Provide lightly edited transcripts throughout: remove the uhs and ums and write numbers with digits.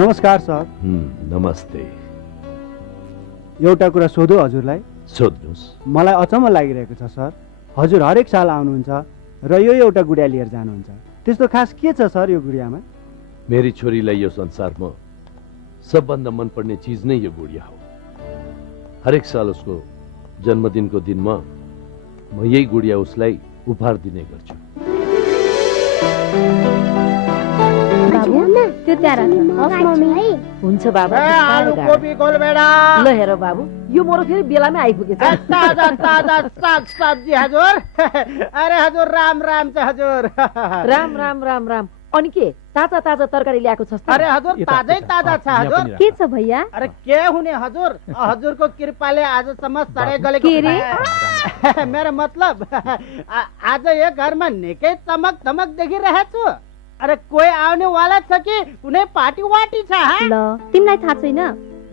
नमस्कार सर। नमस्ते। एउटा कुरा सोधु हजुरलाई? सोध्नुस्। मलाई अचम्म लागिरहेको छ सर, हजुर हरेक साल आउनुहुन्छ र यो एउटा गुडिया लिएर जानुहुन्छ, त्यस्तो खास के छ सर यो गुडियामा? मेरी छोरीलाई यो संसारमा सबभन्दा मनपर्ने चिज नै यो गुडिया हो। हरेक साल उसको जन्मदिनको दिनमा म यही गुडिया उसलाई उपहार दिने गर्छु। त्यो त्यारा हुन्छ बाबु। ल हेर बाबु, यो मोरो फेरि बेलामै आइपुगेछ। ताजा ताजा साग सब्जी हजुर। अरे हजुर राम राम छ हजुर। राम राम राम राम। अनि के ताजा ताजा तरकारी ल्याएको छ? अरे हजुर ताजै ताजा छ हजुर। के छ भैया? अरे के हुने हजुर, हजुरको कृपाले आजसम्म सडै गलेको। मेरो मतलब आज यो घरमा निकै चमक धमक देखिरहेछु। अरे कोही आउने वाला छ कि कुनै पार्टी वाटी छ? ल तिमीलाई थाहा छैन,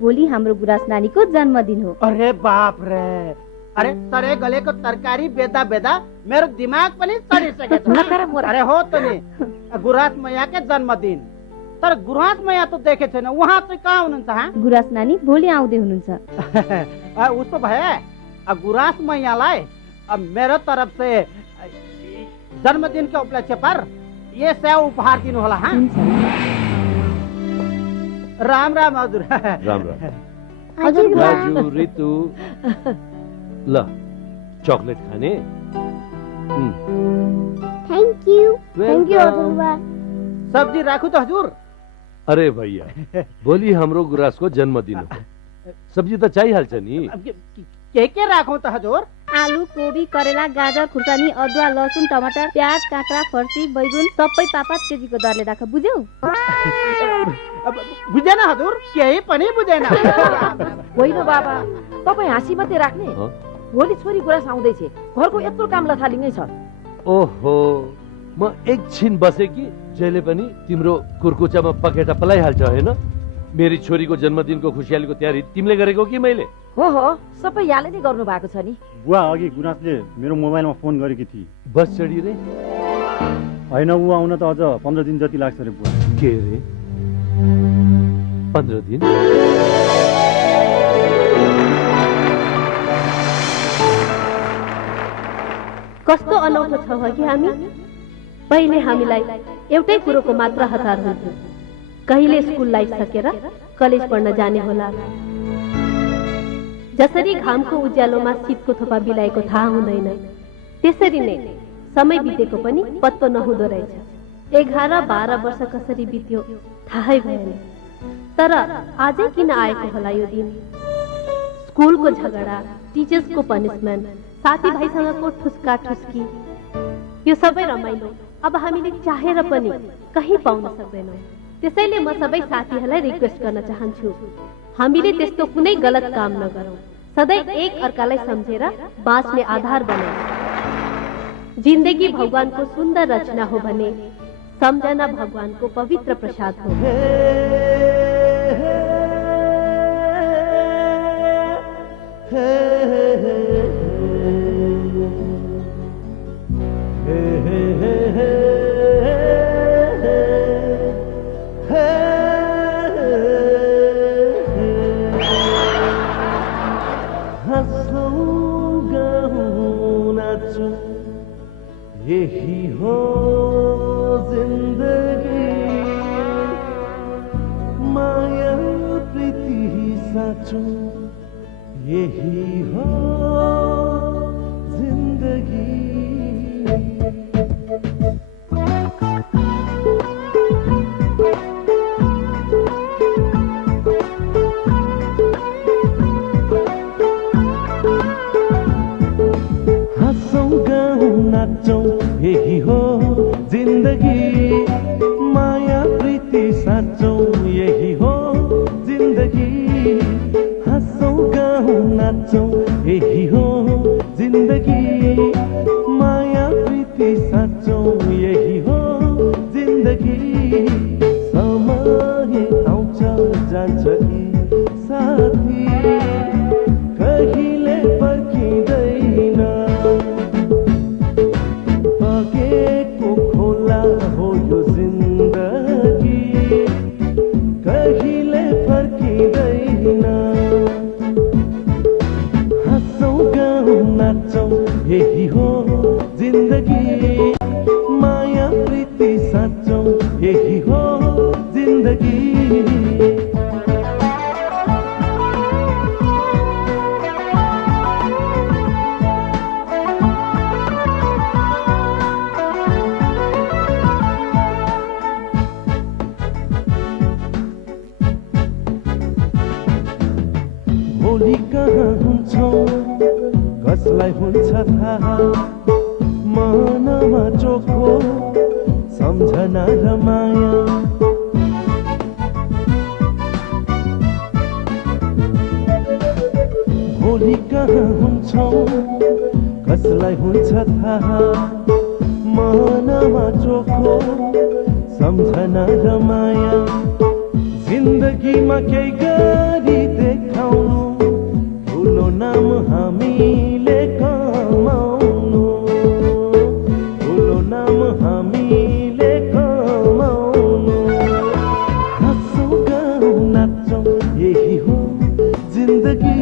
भोलि हाम्रो गुराँस नानीको जन्मदिन हो। अरे बाप रे, अरे सडे गलेको तरकारी बेच्दा बेच्दा मेरो दिमाग पनि सडिसकेछ। अरे हो त नि, गुराँस मैयाकै जन्मदिन, तर गुराँस मैया त देखे छैन, उहाँ चाहिँ कहाँ हुनुहुन्छ? गुराँस नानी भोलि आउँदै हुनुहुन्छ। उसो भए गुराँस मैयालाई मेरो तरफ से जन्मदिनको उपलक्ष्य पर ये सेवा उपहार दिनु होला। राम राम हजुर। राम राम राजू रितु। ल चॉकलेट खाने? Thank you. थ्याङ्क यू हजुरबा। सब्जी राखू त हजुर? अरे भैया भोलि हाम्रो गुराँसको जन्मदिन हो, सब्जी त चाहिहाल्छ नि। के राखौँ त हजुर? आलु, कोबी, करेला, गाजर, खुर्सानी, अदुवा, लसुन, टमाटर, प्याज, काँक्रा, फर्सी, बैगुन सबै 5-5 केजीको दरले राख, बुझ्यौ? बुझेन हजुर, केही पनि बुझेन। होइन बाबा, तपाईँ हाँसी मात्रै राख्ने? भोलि छोरी गुराँस आउँदैछ, घरको यत्रो काम लथालिँगै छ। ओहो, म एकछिन बसे कि जहिले पनि तिम्रो कुर्कुचामा पखेटा पलाइहाल्छ होइन? मेरी छोरीको जन्मदिनको खुसियालीको तयारी तिमीले गरेको कि मैले? हो सबै यहाँले नै गर्नु भएको छ नि। बुवा अघि गुराँसले मेरो मोबाइलमा फोन गरेकी थिए। बस चढी रे? होइन, ऊ आउन त अझ 15 दिन जति लाग्छ रे बुवा। के रे 15 दिन? कस्तो अनौठो छ कि हामी? पहिले हामीलाई एउटै कुरोको मात्र हतार हुन्थ्यो, कहिले स्कुल लाइफ सकेर कलेज पढ्न जाने होला। जसरी घामको उज्यालोमा शीतको थोपा बिलाएको थाहा हुँदैन, त्यसरी नै समय बितेको पनि पत्तो नहुँदो रहेछ। 11-12 वर्ष कसरी बित्यो थाहै भएन। तर आजै किन आएको होला यो दिन? स्कुलको झगडा, टिचर्सको पनिसमेन्ट, साथीभाइसँगको ठुस्का ठुस्की, यो सबै रमाइलो अब हामीले चाहेर पनि कहीँ पाउन सक्दैनौँ। त्यसैले म सबै साथीहरूलाई रिक्वेस्ट गर्न चाहन्छु, हामीले त्यस्तो कुनै गलत काम नगरौँ। सधैँ एक अर्कालाई सम्झेर बाँच्ने आधार बनाऊ। जिन्दगी भगवानको सुन्दर रचना हो भने सम्झना भगवानको पवित्र प्रसाद हो। यही हो जिंदगी, माया प्रीति साचो यही हो जिंदगी। यही हो जिंदगी, माया प्रीति साचौं यही हो जिंदगी। हंसौं गाऊं नाचौं यही हो जिंदगी, माया प्रीति साचौं यही हो जिंदगी। समय आउँछ जान्छ साथी, कहिले पर्खिँदैन, बगेको खोला हो यो जिन्दगी, कहिले फर्किँदैन। हँसौं गाऊं नाचौं यही हो जिन्दगी, माया प्रीति साचौं यही हो जिन्दगी। भोलि कहाँ हुन्छौं कसलाई हुन्छ थाहा, मनमा चोखो सम्झना र माया। भोलि कहाँ हुन्छौं कसलाई हुन्छ थाहा, मनमा चोखो सम्झना र माया। जिन्दगीमा केही गरी देखाउनु, ठुलो नाम हामीले कमाउनु, ठुलो नाम हामीले कमाउनु। हँसौं गाऊं नाचौं यही हो जिन्दगी,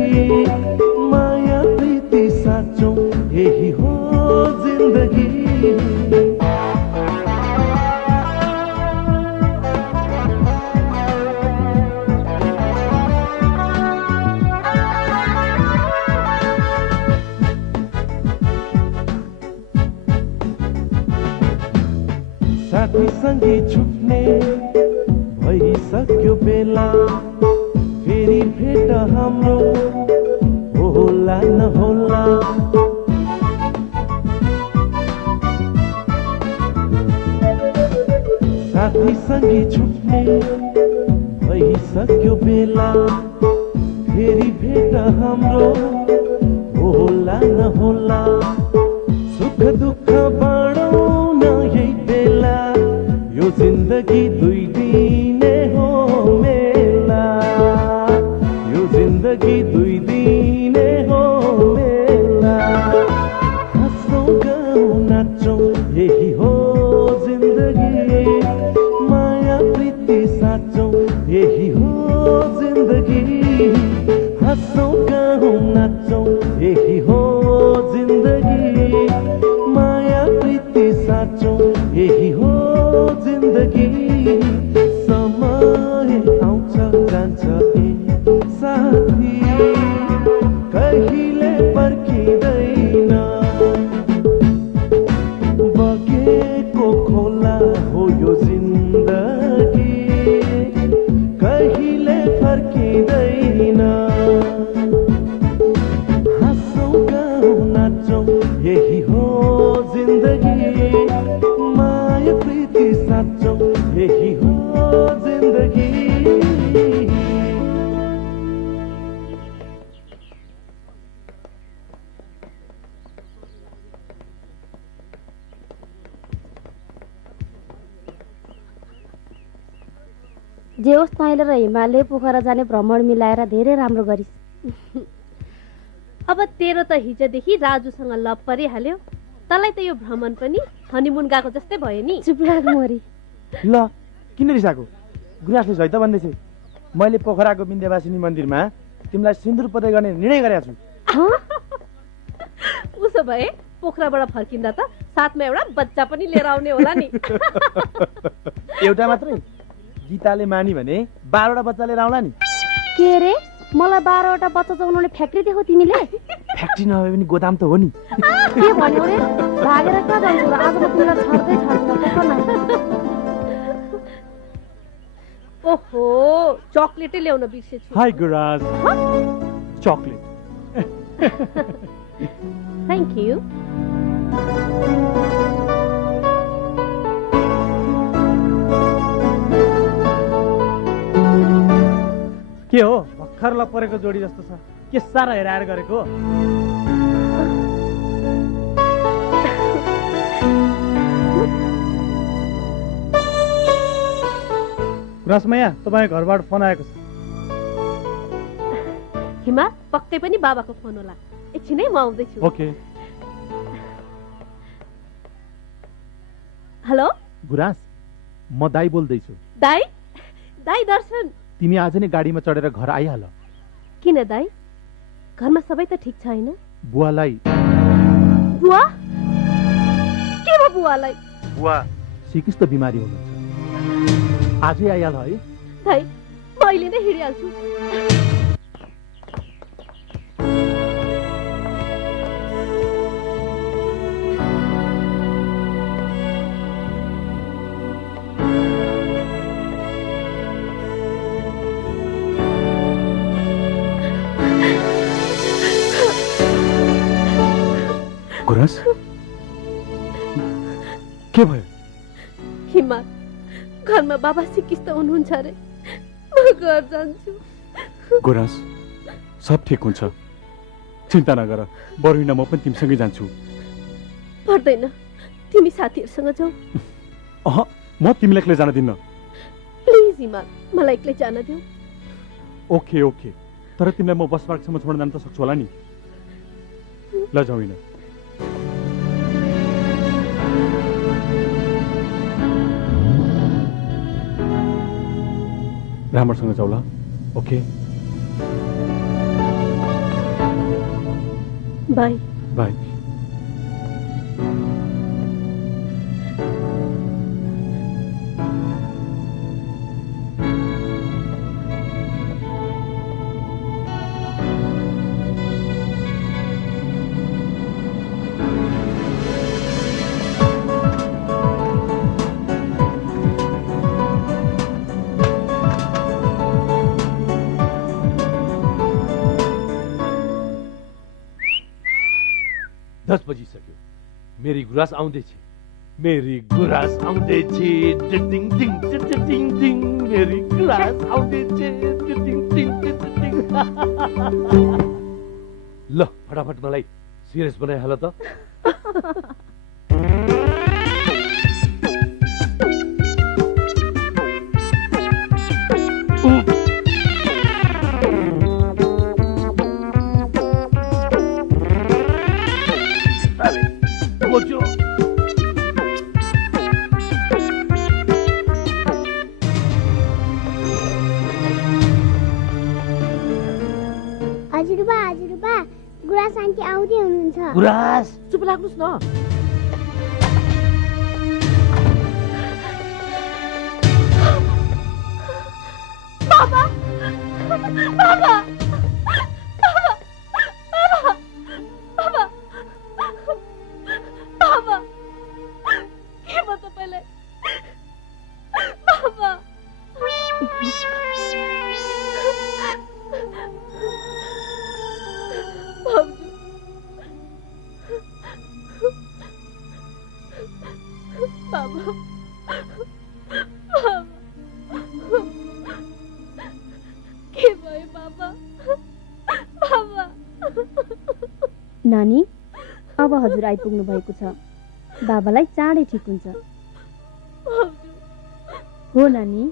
माया प्रीति साचौं यही हो जिन्दगी। साथी सँगै छुट्टी छुट्ने भइसक्यो बेला फेरि भेट हाम्रो होला नहोला साथी सँगै छुट्ने भइसक्यो बेला फेरि भेट हाम्रो होला नहोला सुख दुःख बाँडौँ न यही बेला यो जिन्दगी दुई दिने हो मेला यो जिन्दगी दुई दिने हो मेला हाँसौँ गाउँ नाचौँ यही हो जिन्दगी माया प्रीति साँचौँ यही हो जिन्दगी हाँसौँ गाउँ नाचौँ यही हो जिन्दगी माया प्रीति साँचौँ यही हो जिन्दगी समय आउँछ जान्छ ए साथी कहिले पर्खिँदैन बगेको खोला हो यो जिन्दगी कहिले फर्किँदैन हाँसौँ गाउँ नाचौँ यही हो जिन्दगी माया प्रीति साँचौँ यही हो जिन्दगी जे होस् तैँले र हिमालय पोखरा जाने भ्रमण मिलाएर धेरै राम्रो गरिस्। अब तेरो त हिजोदेखि राजुसँग लभ परिहाल्यो, तँलाई त यो भ्रमण पनि हनीमुन गएको जस्तै भयो नि। चुप लाग मोरी। ल किन रिसाएको? गुराँसले झै त भन्दैछ मैले पोखराको विन्ध्यवासिनी मन्दिरमा तिमीलाई सिन्दुर पोते गर्ने निर्णय गरेको छु। उसो भए पोखराबाट फर्किँदा त साथमा एउटा बच्चा पनि लिएर आउने होला नि। एउटा मात्रै? गीताले मानी भने 12वटा बच्चा लिएर आउला नि। के रे मलाई 12वटा बच्चा जन्माउने फ्याक्ट्री देखो तिमीले? फ्याक्ट्री नभए पनि गोदाम त हो नि। के भन्यो रे? भागेर कहाँ जान्छौ र? आज म तिमीलाई छड्दै छड्दिन। ओहो चकलेटै ल्याउन बिर्सेछु। हाई गुराज। चकलेट। Thank you. के हो भर्खर लपरेको जोडी जस्तो छ, के साह्रो हेराएर गरेको? रसमैया तपाईँ घरबाट फोन आएको छ। हिमा पक्कै पनि बाबाको फोन होला, एकछिनै म आउँदैछु। ओके। हेलो गुराँस, म दाई बोल्दैछु। दाई? दाई दर्शन, तिमी आज नै गाडीमा चढेर घर आइहाल। किन दाई, घरमा सबै त ठिक छैन? बुवालाई बुवा? के भयो बुवालाई? बुवा सिकिस्त बिमारी हुनुहुन्छ, आजै आइहाल है। दाई म अहिले नै हिँडिहाल्छु। गुराँस के भयो? हिमा घरमा बाबा सिकिस्त हुनुहुन्छ अरे, म घर जान्छु। गुराँस सब ठिक हुन्छ, चिन्ता नगर, बरुइना म पनि तिमीसँगै जान्छु। पर्दैन, तिमी साथीहरूसँग जाऊ। अह, म तिमीलाई एक्लै जान दिन्न। प्लिज हिमा, मलाई एक्लै जान देऊ। ओके ओके, तर तिमीलाई म बस पार्कसम्म छोड्न जान त सक्छु होला नि। ल जाउँ। राम्रोसँग जाऊ ल। Okay by. बाई। 10 बजिसक्यो। मेरी गुराँस आउँदैछ। मेरी गुराँस आउँदैछ। टिङ टिङ टिङ टिङ टिङ। मेरी गुराँस आउँदैछ। टिङ टिङ टिङ टिङ। ल फटाफट मलाई सिरियस बनाइहाल त। हजुरबा गुराँस आन्टी आउँदै हुनुहुन्छ। गुराँस चुप लाग्नुहोस् न। बाबा बाबा बाबा के म तपाईलाई बाबा बाबा के भयो बाबा बाबा नानी अब हजुर आइपुग्नु भएको छ। बाबालाई चाँडै ठिक हुन्छ। हो नानी।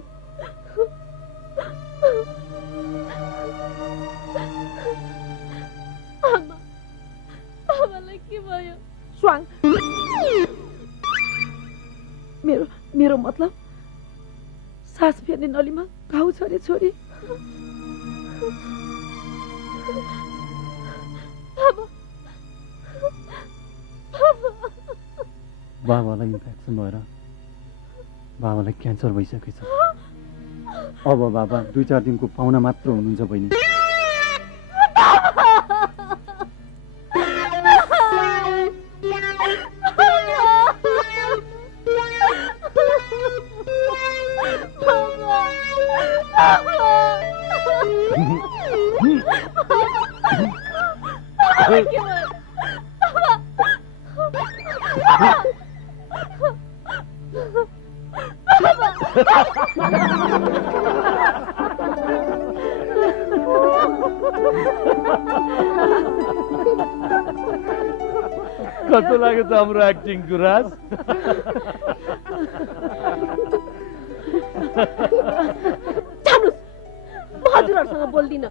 आमा बाबालाई के भयो? स्वाङ मेरो मतलब सास फेर्ने नलीमा घाउ छ रे छोरी। बाबालाई इन्फेक्सन भएर बाबालाई क्यान्सर भइसकेछ। अब बाबा 2-4 दिनको पाहुना मात्र हुनुहुन्छ बहिनी। कस्तो लाग्यो त हाम्रो एक्टिङ गुराँस? जानुस् म हजुरहरुसँग बोल्दिन।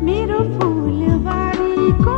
मेरो फुलबारीको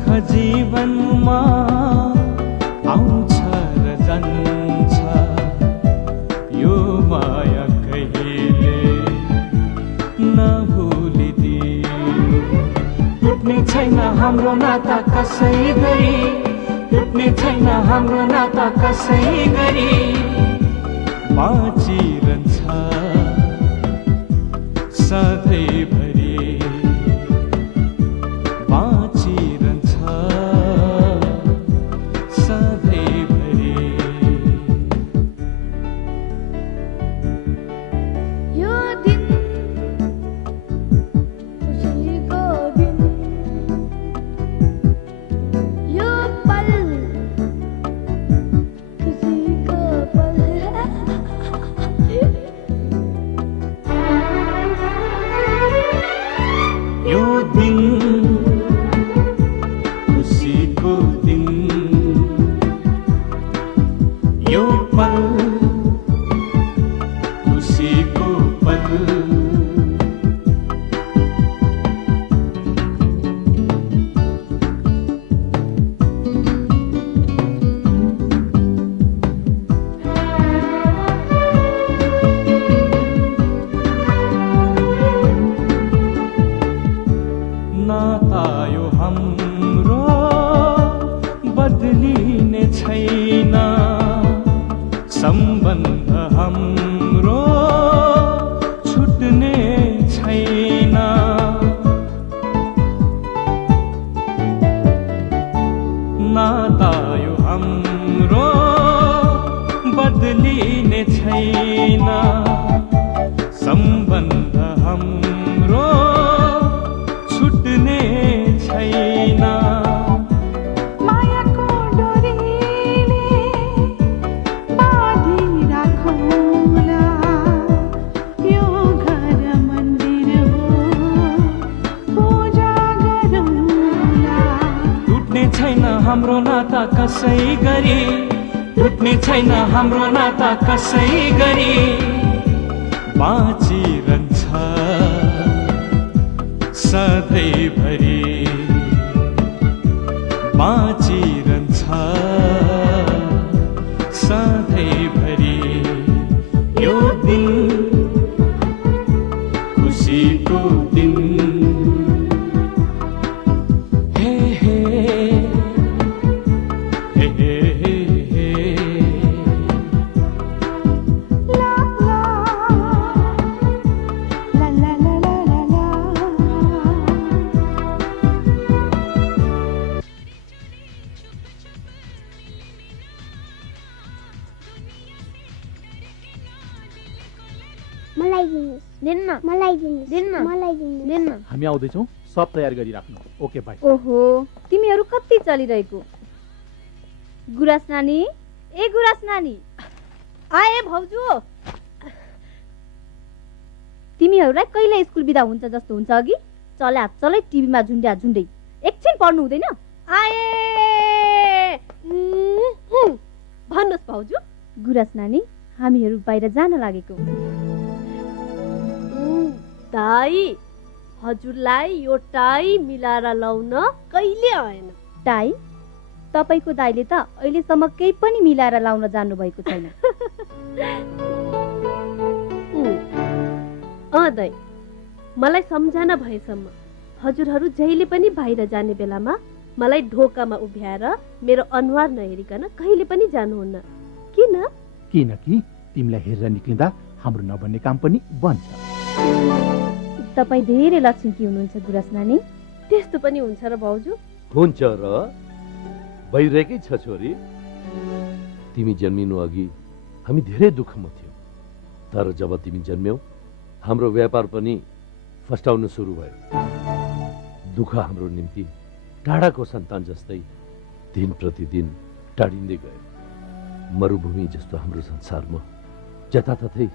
सुख जीवनमा आउँछ र जान्छ यो माया कहिले नभुलिदिनु टुट्ने छैन हाम्रो नाता कसै गरी टुट्ने छैन हाम्रो नाता कसै गरी बाँचिरहन्छ सधैँभरि बाँचिरहन्छ सधैँभरि यो दिन खुसीको दिन यो पल खुसीको पल यो दिन खुसीको दिन यो पल खुसीको पल नाता यो हाम्रो बदलिने छैन सम्बन्ध हाम्रो छुट्ने छैन नाता यो हाम्रो बदलिने छैन सम्बन्ध हाम्रो छुट्ने छैन मायाको डोरीले बाँधिराखौँला यो घर मन्दिर हो पूजा गरौँला टुट्ने छैन हाम्रो नाता कसै गरी टुट्ने छैन हाम्रो नाता कसै गरी बाँचिरहन्छ सधैँभरि बाँचिरहन्छ सधैँभरि यो दिन खुसीको दिन हे हे हे हे हे हे ला ला ला ला ला ला ला मलाई दिनुहोस् दिन्न मलाई दिनुहोस् दिन्न मलाई दिनुहोस् दिन्न हामी आउँदैछौँ सब तयार गरिराख्नु ओके बाई ओहो तिमीहरू कति चलिरहेको गुराँस नानी ए गुराँस नानी आए भाउजू तिमीहरूलाई कहिले स्कुल बिदा हुन्छ जस्तो हुन्छ अघि चलै टिभीमा झुन्ड्या झुन्डै एकछिन पढ्नु हुँदैन आए भन्नुहोस् भाउजू गुराँस नानी हामीहरू बाहिर जान लागेको दाई हजुरलाई यो टाई मिलाएर लाउन कहिले आएन टाई तपाईँको दाइले त अहिलेसम्म केही पनि मिलाएर लाउन जान्नु भएको छैन दाई मलाई सम्झना भएसम्म हजुरहरू जहिले पनि बाहिर जाने बेलामा मलाई ढोकामा उभ्याएर मेरो अनुहार नहेरिकन कहिले पनि जानुहुन्न किन किनकि तिमीलाई हेरेर निक्लिँदा हाम्रो नबन्ने काम पनि बन्छ तपाईँ धेरै लक्षिकी हुनुहुन्छ गुराँस नानी त्यस्तो पनि हुन्छ र भाउजू हुन्छ र भइरहेकै छ छोरी तिमी जन्मिनु अघि हामी धेरै दुःखमा थियौँ तर जब तिमी जन्म्यौ हाम्रो व्यापार पनि फस्टाउन सुरु भयो दुःख हाम्रो निम्ति टाढाको सन्तान जस्तै दिन प्रतिदिन टाढिँदै गयो मरुभूमि जस्तो हाम्रो संसारमा जताततै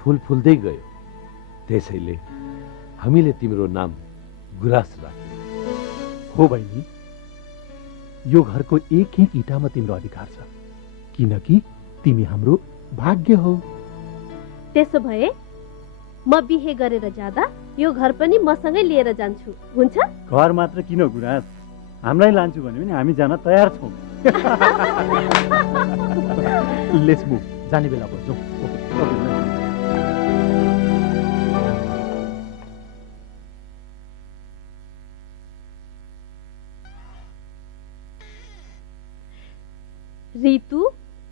फुल फुल्दै गयो त्यसैले हामीले तिम्रो नाम गुराँस राख्यौँ हो बहिनी यो घरको एक एक इँटामा तिम्रो अधिकार छ किनकि तिमी हाम्रो भाग्य हो त्यसो भए म बिहे गरेर जाँदा यो घर पनि मसँगै लिएर जान्छु हुन्छ घर मात्र किन गुराँस हामीलाई लान्छु भने पनि हामी जान तयार छौँ। लेट्स मुभ, जाने बेला भयो। रितु,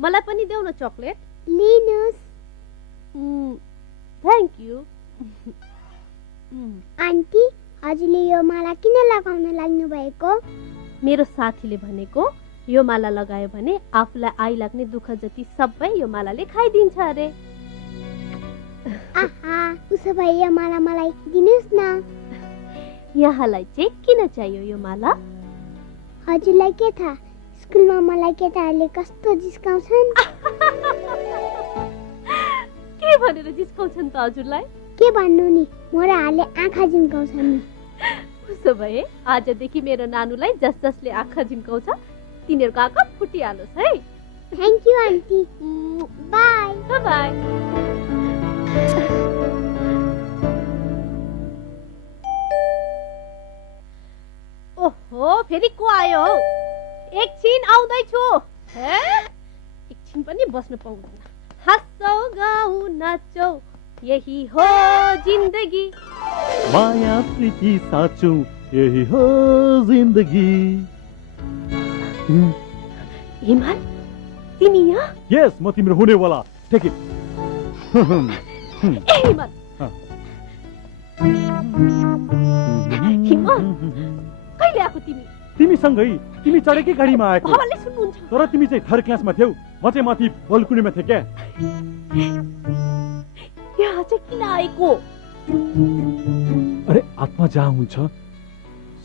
मलाई पनि देऊ न चकलेट। लिनुस्। Thank you. आन्टी, हजुरले यो माला किन लगाउन लाग्नु भएको? मेरो साथीले भनेको यो माला लगायो भने आफूलाई आइलाग्ने दुःख जति सबै यो मालाले खाइदिन्छ अरे। आहा, उसो भए यो माला मलाई दिनुस् न। यहाँलाई चाहिँ किन चाहियो यो माला? हजुरलाई के थाहा, स्कुलमा मलाई केटाहरूले कस्तो जिस्काउँछन्। के भनेर जिस्काउँछन् त हजुरलाई? के भन्नु नि, मोराहरूले आँखा झिम्काउँछन् नि। उसो भए आजदेखि मेरो नानुलाई जसले आँखा झिम्काउँछ तिनीहरूको आँखा फुटिहालोस् है। Thank you aunty. By by. ओहो, फेरि को आयो? एकछिन आउँदैछु। एकछिन पनि बस्न पाउँदैन। हाँसौ गाउँ नाचौ यही हो जिन्दगी। माया प्रीति साँचो यही हो जिन्दगी। हिमाल, तिमी यहाँ? यस, म तिम्रो हुनेवाला। Take it. ए हिमाल, हिमाल, कहिले आएको तिमी? तिमीसँगै, तिमी चढेकै गाडीमा आएको। बाबाले सुन्नुहुन्छ। तर तिमी चाहिँ थर्ड क्लासमा थियौ, म चाहिँ माथि बल्कुनीमा थिएँ क्या। यहाँ चाहिँ किन आएको? अरे आत्मा जहाँ हुन्छ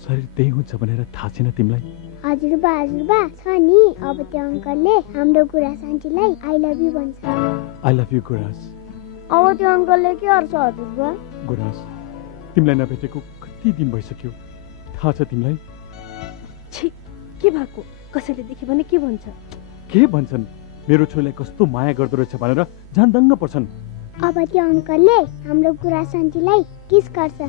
शरीर त्यही हुन्छ भनेर थाहा छैन तिमीलाई? हजुरबा छ नि। अब त्यो अङ्कलले हाम्रो गुराँस आन्टीलाई आई लभ यू भन्छ। आई लभ यू गुराँस। अब त्यो अङ्कलले के गर्छ हजुरबा? गुराँस, तिमीलाई नभेटेको कति दिन भइसक्यो, थाहा छ तिमीलाई? छी, के भएको? कसैले देख्यो भने के भन्छ? के भन्छन्? मेरो छोरीलाई कस्तो माया गर्दो रहेछ भनेर झन् दङ्ग पर्छन्। अब त्यो अङ्कलले हाम्रो गुराँस आन्टीलाई किस गर्छ।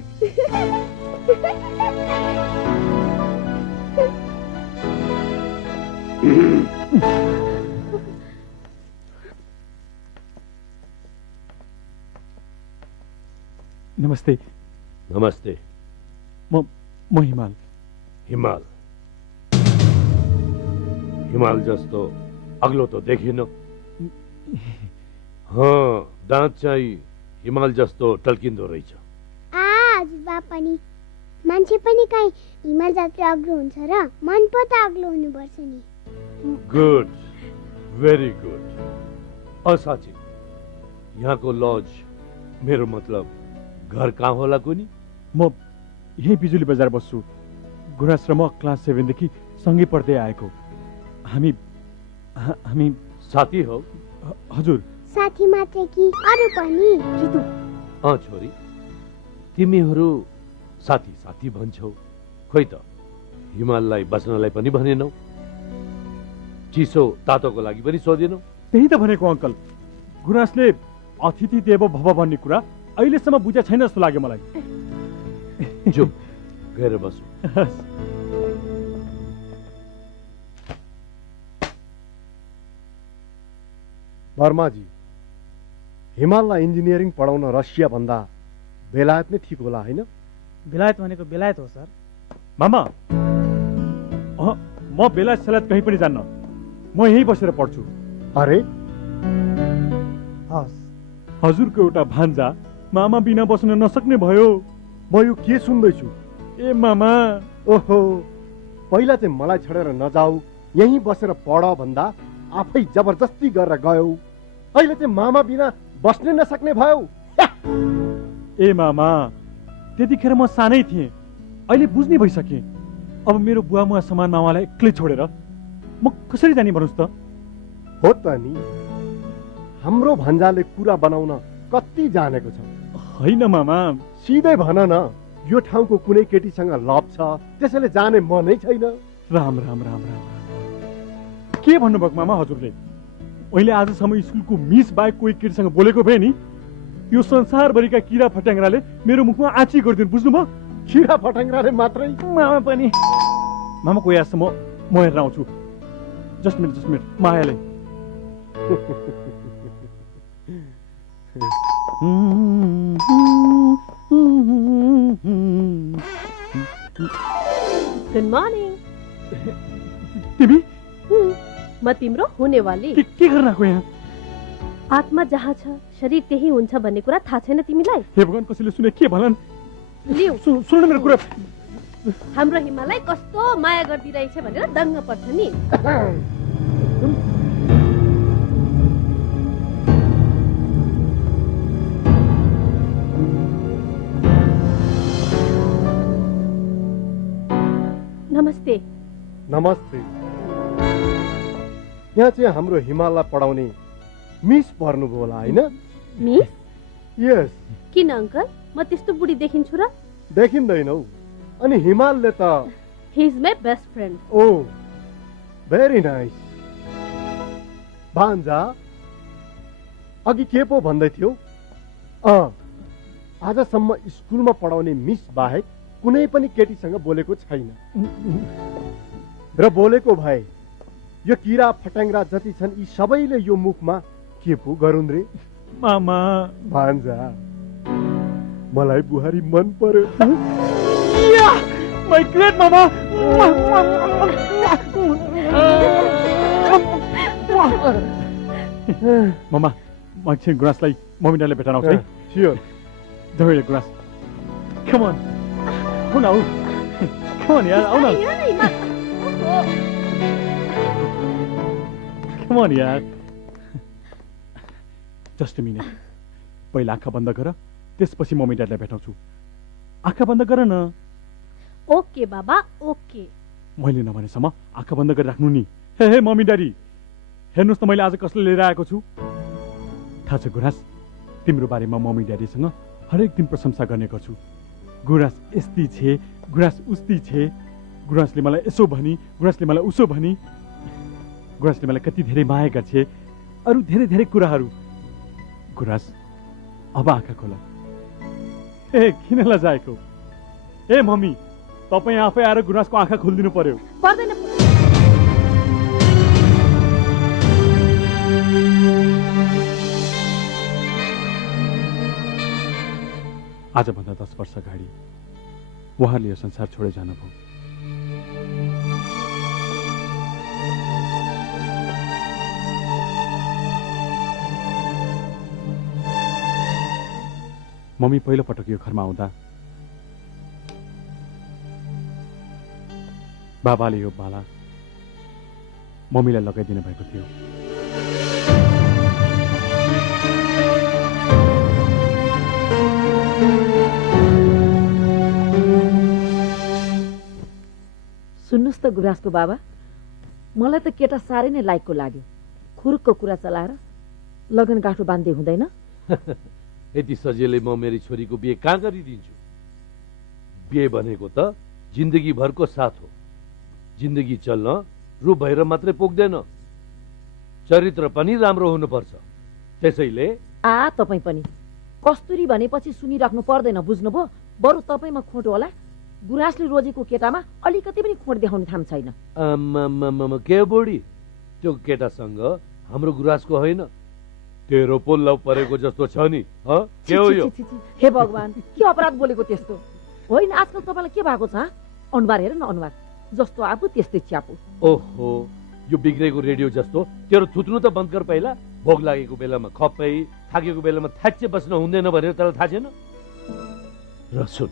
नमस्ते। नमस्ते। म हिमाल। हिमाल? हिमाल जस्तो अग्लो त देखिन। दाँत चाहिँ हिमाल जस्तो टल्किँदो रहेछ। हजुरबा पनि मान्छे पनि कहीँ हिमाल जत्रो अग्लो हुन्छ र मन पो त अग्लो हुनुपर्छ नि। Good, very good. साँच्चै यहाँको लज, मेरो मतलब घर कहाँ होला कुनी? म यही बिजुली बजार बस्छु। गुराँस र म क्लास 7 देखि सँगै पढ्दै आएको। हामी साथी हौ? हजुर। साथी मात्रै कि अरू पनि? छोरी, तिमीहरू साथी साथी भन्छौ, खोइ त हिमाललाई बस्नलाई पनि भनेनौ, चिसो तातोको लागि पनि सोधेनौ। त्यही त भनेको अङ्कल, गुराँसले अतिथि देवो भव भन्ने कुरा अहिलेसम्म बुझे छैन जस्तो लाग्यो मलाई। चुप, गएर बसु। वर्माजी, हिमाललाई इन्जिनियरिङ पढाउन रसिया भन्दा बेलायत नै ठिक होला होइन? बेलायत भनेको बेलायत हो सर। मामा, म बेलायत सलायत कहीँ पनि जान्न, म यहीँ बसेर पढ्छु। अरे हजुरको एउटा भान्जा मामा बिना बस्न नसक्ने भयो। म यो के सुन्दैछु? ए मामा, ओहो, पहिला चाहिँ मलाई छोडेर नजाऊ, यहीँ बसेर पढ भन्दा आफै जबरजस्ती गरेर गयौ। अहिले चाहिँ मामा बिना बस्नै नसक्ने भयो। ए मामा, त्यतिखेर म सानै थिएँ, अहिले बुझ्ने भइसकेँ। अब मेरो बुवा मुवा समान मामालाई एक्लै छोडेर म कसरी जाने भन्नुहोस् त? हो त नि, हाम्रो भन्जाले कुरा बनाउन कति जानेको छ। होइन मामा, सिधै भन न, यो ठाउँको कुनै केटीसँग लभ छ, त्यसैले जाने मनै छैन। राम राम राम राम। के भन्नुभएको मामा हजुरले? मैले आजसम्म स्कुलको मिस बाहेक कोही केटीसँग बोलेको भए नि, यो संसारभरिका किरा फट्याङ्ग्राले मेरो मुखमा आँची गरिदिनु, बुझ्नुभयो? किरा फट्याङ्ग्राले मात्रै? मामा पनि मामा कोही आएछ म हेरेर आउँछु। जस्ट मिनट मायाले गुड मर्निङ। तिमी म तिम्रो हुनेवाली। के गर्न आएको यहाँ? आत्मा जहाँ छ शरीर त्यही हुन्छ भन्ने कुरा थाहा छैन तिमीलाई? हे भगवान, कसैले सुने के भनन्? लिऊ सुन मेरो कुरा। हाम्रो हिमालय कस्तो माया गरिदिरहेछ भनेर दङ्ग पर्छ नि। नमस्ते। नमस्ते। यहाँ चाहिँ हाम्रो हिमाललाई पढाउने मिस पर्नुभयो होला होइन? मिस? यस। किन अङ्कल, म त्यस्तो बुढी देखिन्छु र? देखिँदैनौ। अनि हिमालले त he is my best friend. Oh very nice. भान्जा अघि के पो भन्दै थियो? आजसम्म स्कुलमा पढाउने मिस बाहेक कुनै पनि केटीसँग बोलेको छैन। र बोलेको भए यो किरा फट्याङ्ग्रा जति छन् यी सबैले यो मुखमा के पो गरून् रे? मामा। भान्जा मलाई बुहारी मन पर्यो। माय ग्रेट मामा। मामा म एकछिन गुराँसलाई मम्मी ड्याडीले भेटाउन आउँछु है। स्योर। जहिले गुराँस कम अन आऊ न, कम अन यार, आऊ न, कम अन यार। जस्ट अ मिनट, पहिला आँखा बन्द गर, त्यसपछि मम्मी ड्याडीलाई भेटाउँछु। आँखा बन्द गर न। ओके बाबा, ओके। मैले नभनेसम्म आँखा बन्द गरेर राख्नु नि। हे मम्मी ड्याडी, हेर्नुहोस् त मैले आज कसले लिएर आएको छु। थाहा छ गुराँस, तिम्रो बारेमा मम्मी ड्याडीसँग हरेक दिन प्रशंसा गर्ने गर्छु। गुराँस यस्ती छे, गुराँस उस्ती छे, गुराँसले मलाई यसो भनी, गुराँसले मलाई उसो भनी, गुराँसले मलाई कति धेरै माया गर्छे, अरू धेरै धेरै कुराहरू। गुराँस अब आँखा खोला। ए किन लजाएको? ए मम्मी, तपाईँ आफै आएर गुराँसको आँखा खोलिदिनु पर्यो। पर्दैन। आजभन्दा 10 वर्ष अगाडि उहाँले यो संसार छोडे जानुभयो। मम्मी पहिलो पटक यो घरमा आउँदा बाबाले यो बाला मम्मीलाई लगाइदिनु भएको थियो। सुन्नुहोस् त गुराँसको बाबा, मलाई त केटा साह्रै नै लायकको लाग्यो। खुरुकको कुरा चलाएर लगन गाँठो बाँध्दै हुँदैन? यति सजिलै म मेरी छोरीको बिहे कहाँ गरिदिन्छु? बिहे भनेको त जिन्दगी भरको साथ हो। जिन्दगी चल्न रूप भएर मात्रै पुग्दैन, चरित्र पनि राम्रो हुनुपर्छ। त्यसैले तपाईँ पनि कस्तुरी भनेपछि सुनिराख्नु पर्दैन, बुझ्नुभयो? बरु तपाईँमा खोट होला। गुराँसले रोजेको केटामा अलिकति पनि खोट देखाउने थाम छैन। के बुढी, त्यो केटासँग हाम्रो गुराँसको होइन, तेरो पोल्लाउ परेको जस्तो छ नि। के हो यो? हे भगवान, के अपराध बोलेको त्यस्तो? होइन, आजकल तपाईँलाई के भएको छ? अनुहार हेर न, अनुहार जस्तो आफू त्यस्तै च्यापु। ओहो, यो बिग्रेको रेडियो जस्तो तेरो थुत्नु त बन्द कर पहिला। भोग लागेको बेलामा खप्पै, थाकेको बेलामा थ्याच्चे बस्न हुँदैन भनेर तँलाई थाहा छैन? र सुन,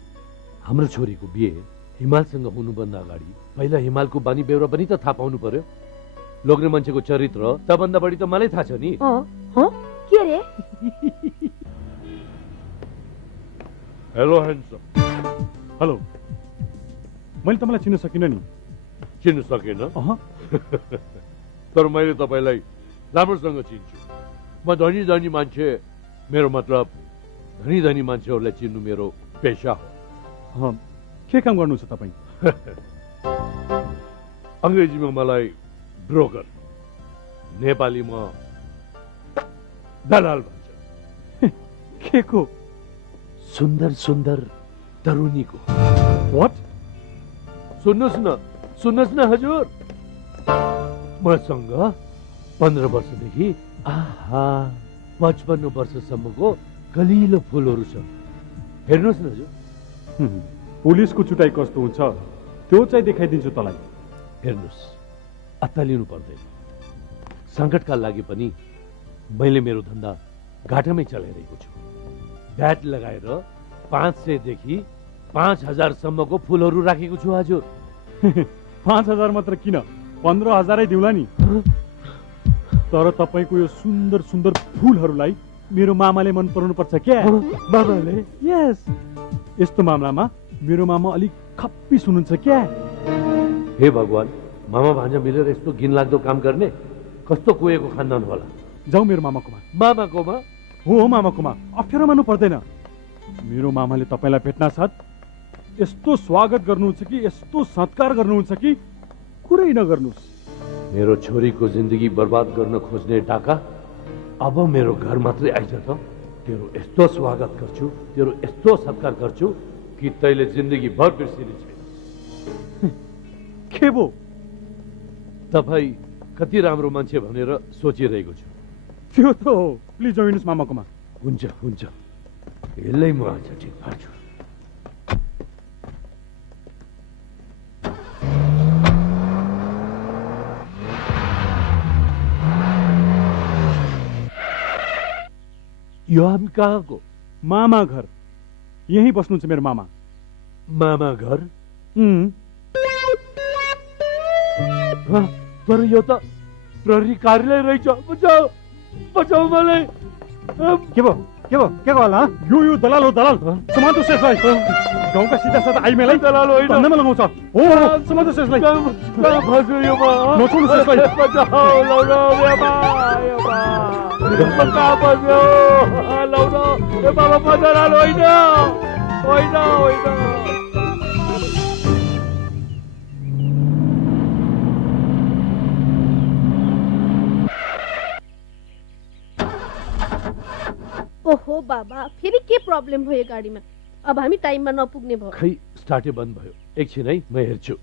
हाम्रो छोरीको बिहे हिमालसँग हुनुभन्दा अगाडि पहिला हिमालको बानी बेहोरा पनि त थाहा पाउनु पर्यो। लोग्ने मान्छेको चरित्र तभन्दा बढी त मलाई थाहा छ नि। के रे? Hello handsome. हेलो। मैले तपाईँलाई चिन्न सकिनँ नि। चिन्न सकेन? तर मैले तपाईँलाई राम्रोसँग चिन्छु। म धनी धनी मान्छे, मेरो मतलब धनी धनी मान्छेहरूलाई चिन्नु मेरो पेसा हो। के काम गर्नुहुन्छ तपाईँ? अङ्ग्रेजीमा मलाई ब्रोकर, नेपालीमा दलाल भन्छ। के को? सुन्दर सुन्दर तरुनीको। व्हाट? सुन्नुहोस् न, सुन्नुहोस् न हजुर, मसँग 15 वर्षदेखि 55 वर्षसम्मको कलिलो फुलहरू छ। हेर्नुहोस् न हजुर। पुलिसको चुटाइ कस्तो हुन्छ त्यो चाहिँ देखाइदिन्छु तँलाई। हेर्नुहोस्, अत्तालिनु पर्दैन। सङ्कटका लागि पनि मैले मेरो धन्दा घाटामै चलाइरहेको छु। ब्याट लगाएर 500 देखि 5000 सम्मको फुलहरू राखेको छु हजुर। 5000 मात्र किन, 15000 दिउँला नि। तर तपाईँको यो सुन्दर सुन्दर फुलहरूलाई मेरो मामाले मन पराउनु पर्छ क्या। मामाले? यस, यस्तो मामलामा मेरो मामा अलिक खप्पिस हुनुहुन्छ क्या। हे भगवान, मामा भान्जा मिलेर यस्तो घिनलाग्दो काम गर्ने कस्तो कुहेको खानदान होला। जाउँ मेरो मामाकोमा। मामाकोमा? हो मामाकोमा, अप्ठ्यारो मान्नु पर्दैन। मेरो मामाले तपाईँलाई भेट्न साथ यस्तो स्वागत गर्नुहुन्छ कि यस्तो सत्कार गर्नुहुन्छ कि कुरै नगर्नुहोस्। मेरो छोरीको जिन्दगी बर्बाद गर्न खोज्ने डाका अब मेरो घर मात्रै आइज त तेरो यस्तो स्वागत गर्छु, तेरो यस्तो सत्कार गर्छु कि तैले जिन्दगी भर बिर्सिने छैन। के भो? तपाईँ कति राम्रो मान्छे भनेर सोचिरहेको छु। त्यो त हो। प्लिज आउनुहोस् मामाकोमा। हुन्छ हुन्छ, यसलाई म आज ठिक पार्छु। यो हामी कहाँको? मामा घर। यही बस्नुहुन्छ मेरो मामा। मामा घर? तर यो त प्रहरी कार्यालय रहेछ। बचाऊ बचाऊ मलाई। के भयो के भयो के होला? यो दलाल हो, दलाल। समातो शेषलाई गाउँका सिधा साधा आइमेलाई दलाल होइन, भन्दैमा लगाउँछ। हो समातो शेषलाई फस्यो यो म। नछोड्नु शेषलाई। बचाऊ लौरो बेबा बेबा कहाँ फस्यो? लौरो ए बाबा, म दलाल होइन होइन होइन। ओहो बाबा, फेरि के प्रब्लम भयो गाडीमा? अब हामी टाइममा नपुग्ने भयो। खै स्टार्टै बन्द भयो। एकछिन है, म हेर्छु।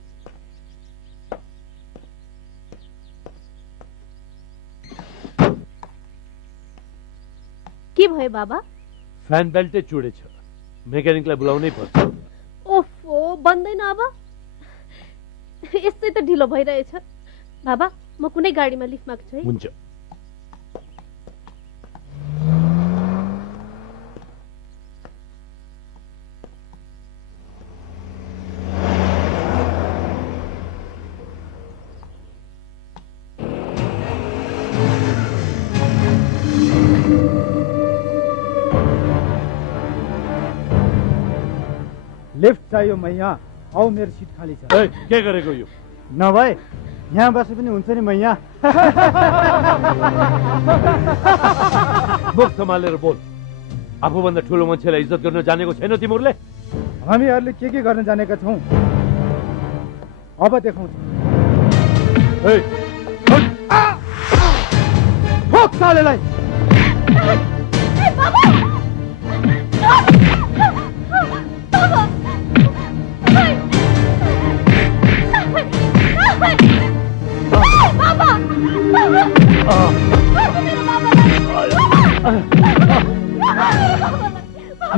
के भयो बाबा? फ्यान बेल्टै चुडेछ, मेकानिकलाई बोलाउनै पर्छ। ओफो, बन्दैन अब? यस्तै त ढिलो भइरहेछ। बाबा, म कुनै गाडीमा लिफ्ट माग्छु है। हुन्छ। लिफ्ट चाहियो मैया। आऊ, मेरो सिट खाली छ। के गरेको यो? नभए यहाँ बसे पनि हुन्छ नि मैया। मुख सम्हालेर बोल। आफूभन्दा ठुलो मान्छेलाई इज्जत गर्न जानेको छैन तिमीहरूले? हामीहरूले के गर्न जानेका छौँ, अब देखाउँछु। ठोक सालेलाई।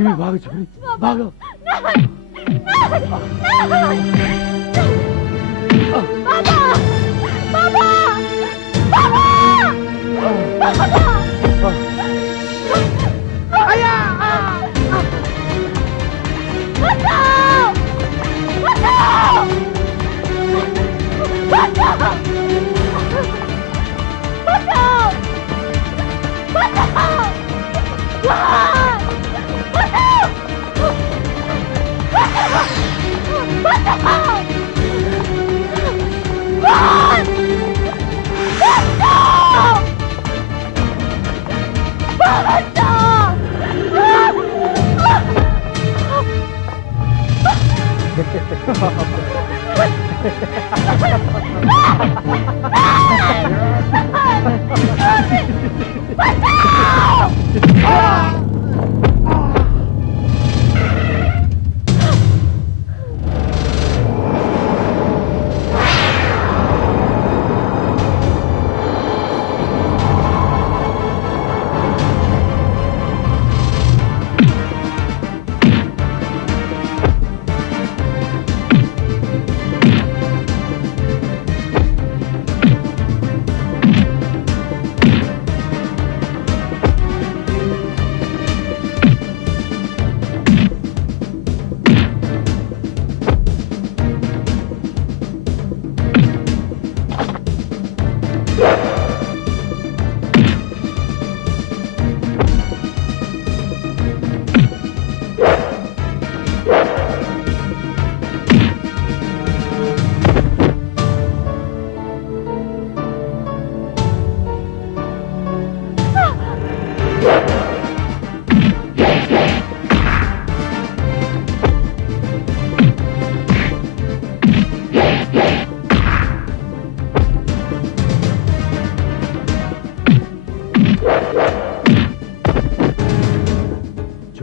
तिमी भागो छोरी, भागो।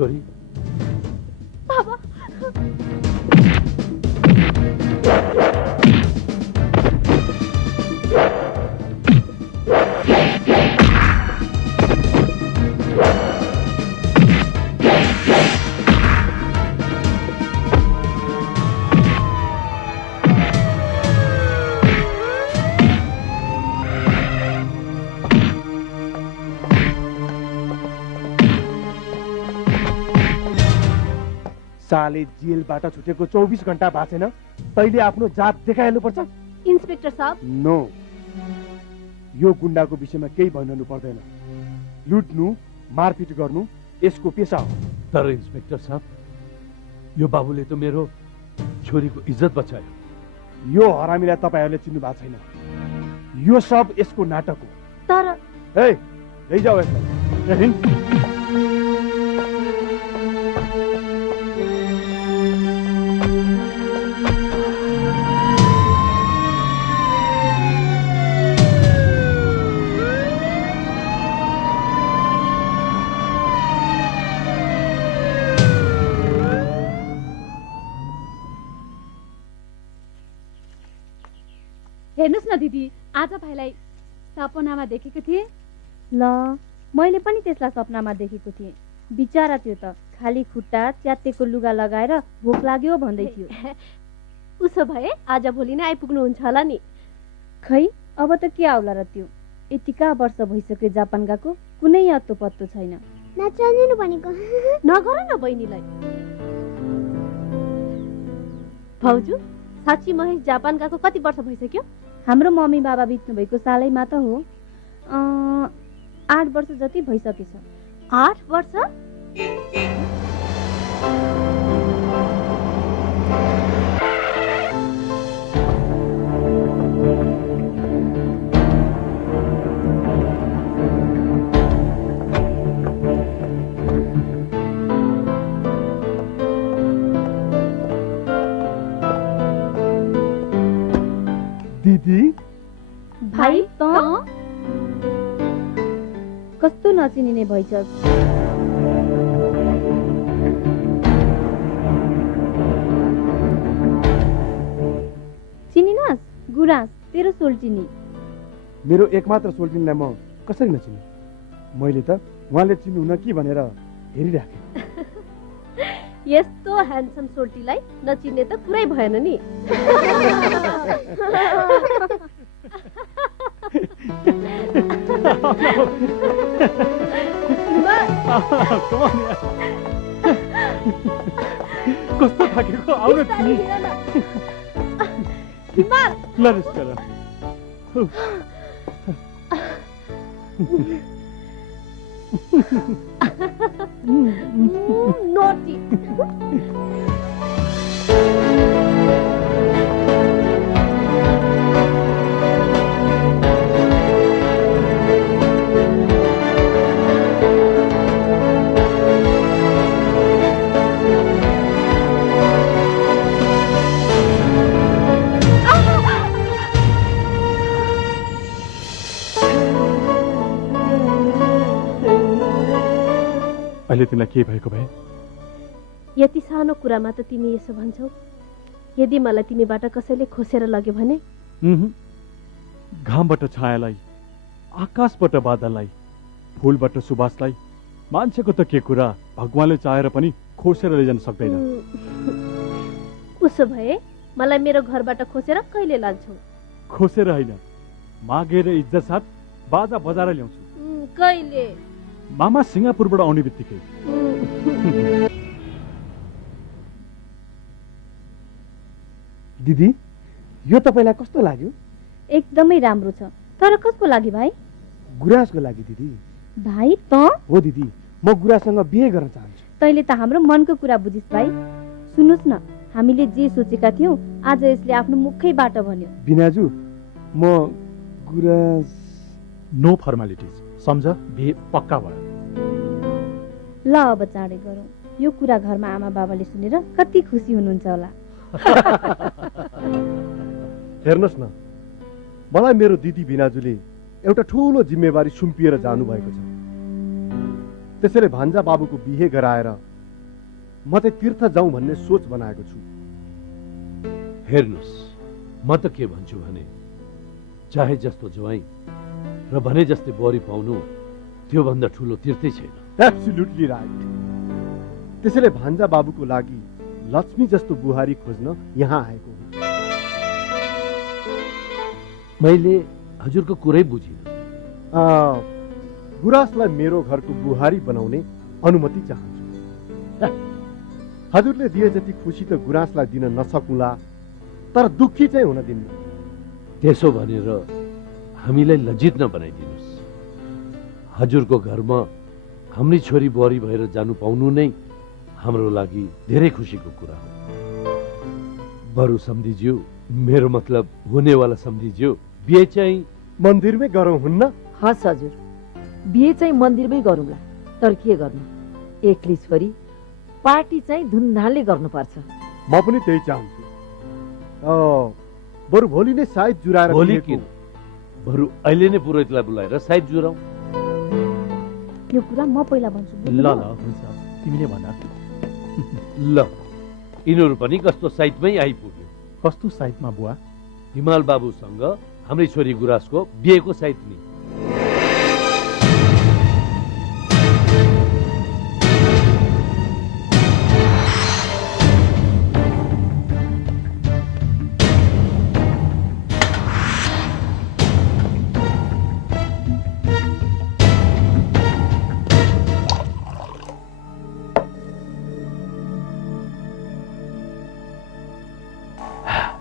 छोरी बाबा साले जेलबाट छुटेको 24 घण्टा बाँचेन, तैले आफ्नो जात देखाइहाल्नु पर्छ। इन्सपेक्टर साहब, नो, यो गुण्डाको विषयमा केही भन्नु पर्दैन। लुट्नु, मारपिट गर्नु यसको पेसा हो। तर इन्सपेक्टर साहब, यो बाबुले त मेरो छोरीको इज्जत बचायो। यो हरामीलाई तपाईहरुले चिन्नु भएको छैन। यो सब यसको नाटक हो। तर ए, लैजाऊ यसलाई। हेर्नुस् न दिदी, आज भाइलाई सपनामा देखेको थिएँ। ल, मैले पनि त्यसलाई सपनामा देखेको थिएँ। बिचारा त्यो त खाली खुट्टा च्यातेको लुगा लगाएर भोक लाग्यो भन्दै थियो। उसो भए आज भोलि नै आइपुग्नुहुन्छ होला नि। खै अब त के आउला र त्यो। यतिका वर्ष भइसक्यो जापान गएको, कुनै अत्तो पत्तो छैन। नचल्नु भनेको। नगर न बहिनीलाई। भाउजू, साँच्ची महेश जापान गएको कति वर्ष भइसक्यो? हाम्रो मम्मी बाबा बित्नु भएको सालैमा त हो। 8 वर्ष जति भइसकेछ। 8 वर्ष? दिदी, भाइ त कस्तो नचिनिने भइछस्। चिनिनस्? गुराँस, तेरो सोल्टिनी। मेरो एकमात्र सोल्टिनीलाई म कसरी नचिने? मैले त उहाँले चिन्नुहुन कि भनेर हेरिराखेँ। यस्तो ह्यान्डसम सोल्टीलाई नचिन्ने त कुरै भएन नि। कस्तो थाकेको, आउन तिमी। ल रेस्ट गर। Naughty. अहिले तिमीलाई के भएको भए? यति सानो कुरामा त तिमी यसो भन्छौ। यदि मलाई तिमीबाट कसैले खोसेर लग्यो भने? घामबाट छायालाई, आकाशबाट बादललाई, फूलबाट सुबासलाई, मान्छेको त के कुरा, भगवानले चाहेर पनि खोसेर लैजान सक्दैन। उसो भए मलाई मेरो घरबाट खोसेर कहिले लान्छौ? खोसेर होइन, मागेर इज्जत साथ बाजा बजाएर ल्याउँछु। कहिले? मामा सिङ्गापुरबाट आउने बित्तिकै। दिदी, यो तपाईँलाई कस्तो लाग्यो? एकदमै राम्रो छ। तर कसको लागि भाइ? गुराँसको लागि दिदी। भाइ त? हो दिदी, म गुराँससँग बिहे गर्न चाहन्छु। तैले त हाम्रो मनको कुरा बुझिस् भाइ। सुन्नुस् न, हामीले जे सोचेका थियौँ आज यसले आफ्नो मुखैबाट भन्यो। बिनाजु, म गुराँस। नो फर्मालिटिज, सम्झ, बिहे पक्का भयो। ल अब चाँडै गरौँ। यो कुरा घरमा आमा बाबाले सुनेर कति खुसी हुनुहुन्छ होला। हेर्नुहोस् न, मलाई मेरो दिदी बिनाजुले एउटा ठुलो जिम्मेवारी सुम्पिएर जानुभएको छ। त्यसैले भान्जा बाबुको बिहे गराएर म चाहिँ तीर्थ जाउँ भन्ने सोच बनाएको छु। हेर्नुहोस्, म त के भन्छु भने चाहे जस्तो ज्वाइँ र भने जस्तै बुहारी पाउनु त्योभन्दा ठुलो तीर्थै छैन। Absolutely right. त्यसैले भान्जा बाबुको लागि लक्ष्मी जस्तो बुहारी खोज्न यहाँ आएको हुँ। मैले हजुरको कुरै बुझिनँ। गुराँसलाई मेरो घरको बुहारी बनाउने अनुमति चाहन्छु। हजुरले दिए जति खुसी त गुराँसलाई दिन नसकुला, तर दुःखी चाहिँ हुन दिन्न। त्यसो भनेर हामीलाई लज्जित नबनाइदिनुहोस्। हजुरको घरमा हाम्री छोरी बुहारी भएर जानु पाउनु नै हाम्रो लागि धेरै खुसीको कुरा हो। बरु सम्धिज्यू, मेरो मतलब हुनेवाला सम्धिज्यू, बिहे चाहिँ मन्दिरमै गरौँ हुन्न? हस् हजुर, बिहे चाहिँ मन्दिरमै गरौँला। तर के गर्नु, एक्लै छोरी, पार्टी चाहिँ धुमधामले गर्नुपर्छ। म पनि त्यही चाहन्छु। बरु भोलि नै सायद जुराएर भोलि किन, बरु अहिले नै पुरोहितलाई बोलाएर सायद जुराउँ। यो कुरा म पहिला भन्छु। ल ल हुन्छ, तिमीले भन। ल, यिनीहरू पनि कस्तो साइतमै आइपुग्यो। कस्तो साइतमा बुवा? हिमाल बाबुसँग हाम्रै छोरी गुराँसको बिहेको साइत नि।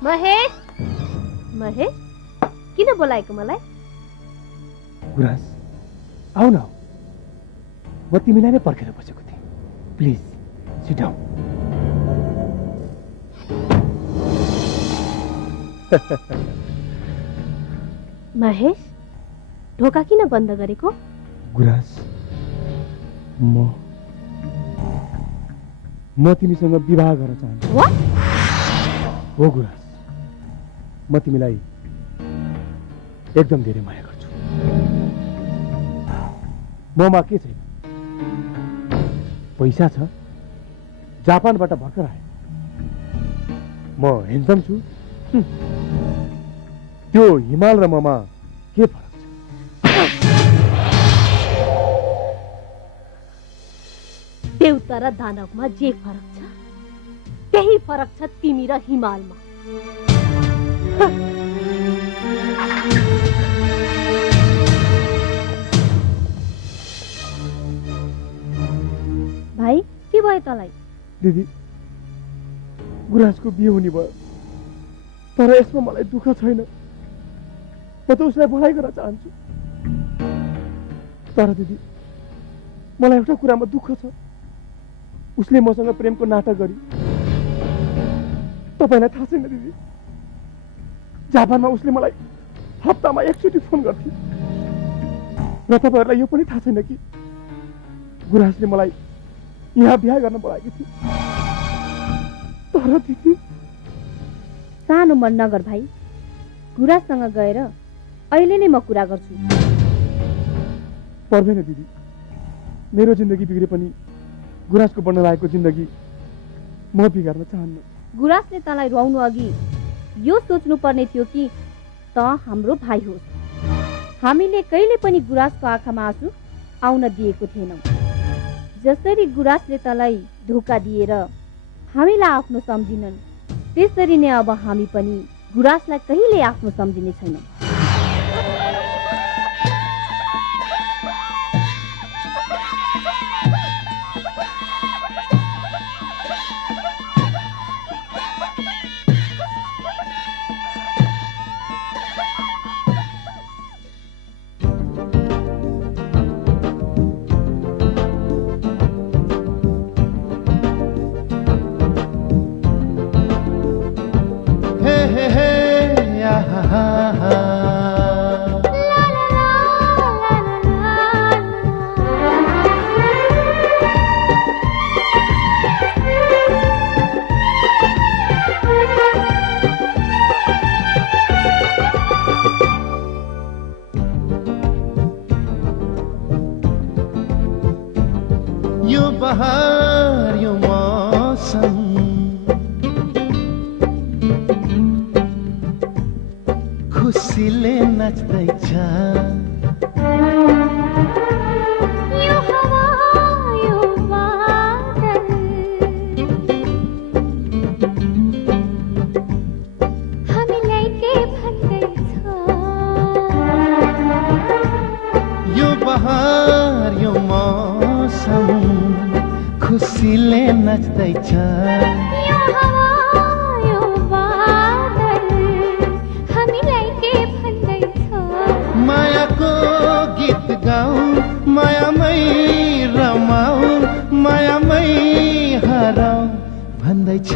महेश, महेश, किन बोलाएको मलाई? गुराँस, आऊ न। म तिमीलाई नै पर्खेर बसेको थिएँ। Please sit down. महेश, ढोका किन बन्द गरेको? गुराँस, म तिमीसँग विवाह गर्न चाहन्छु। हो गुराँस, म तिमीलाई एकदम धेरै माया गर्छु। ममा के छैन, पैसा छ, जापानबाट भर्खर आयो। म हेन्डसम छु। त्यो हिमाल र ममा के फरक छ? देउता र दानवमा जे फरक छ त्यही फरक छ तिमी र हिमालमा। भाइ, के भयो तँलाई? दिदी, गुराँसको बिहे हुने भयो, तर यसमा मलाई दुःख छैन। म त उसलाई भलाइ गर्न चाहन्छु। तर दिदी, मलाई एउटा कुरामा दुःख छ। उसले मसँग प्रेमको नाटक गरी, तपाईँलाई थाहा छैन दिदी, जापानमा उसले मलाई हप्तामा एकचोटि फोन गर्थ्यो। र तपाईँहरूलाई यो पनि थाहा छैन कि गुराँसले मलाई यहाँ बिहा गर्न बोलाएको थियो। तर दिदी, सानो मन नगर भाइ। गुराँससँग गएर अहिले नै म कुरा गर्छु। पर्दैन दिदी, मेरो जिन्दगी बिग्रे पनि गुराँसको बन्न लागेको जिन्दगी म बिगार्न चाहन्न। गुराँसले तँलाई रुवाउनु अघि यो सोच्नु पर्ने थियो कि त हाम्रो भाइ होस्। हामीले कहिले पनि गुराँसको आँखामा आँसु आउन दिएको थिएनौँ। जसरी गुराँसले तँलाई धोका दिएर हामीलाई आफ्नो सम्झिनन्, त्यसरी नै अब हामी पनि गुराँसलाई कहिले आफ्नो सम्झिने छैनौँ। यो बहार यो नाच्दैछ यो हवा यो बादल हामीलाई के भन्दैछ यो बहार यो मौसम खुसीले नाच्दैछ यो हवा यो बादल हामीलाई के भन्दैछ मायाको गीत गाऊ मायामै रमाऊ मायामै हराऊ भन्दैछ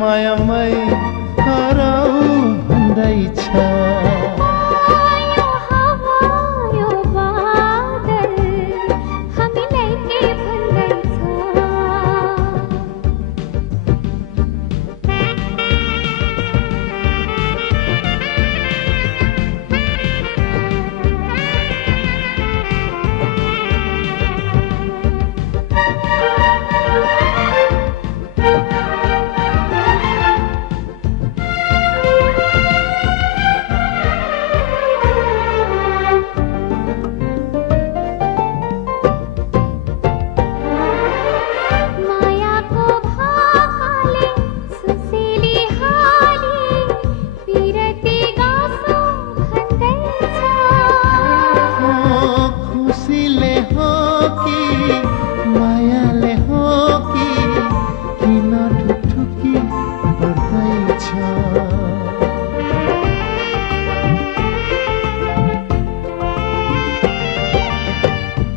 मायामै हराऊ भन्दैछ यो हवा यो बादल हामीलाई के भन्दैछ मायाको भाकाले सुसेली हाली पिरती गाँसो भन्दैछ खुसीले हो कि मायाले हो कि किन ठुकठुकी बढ्दैछ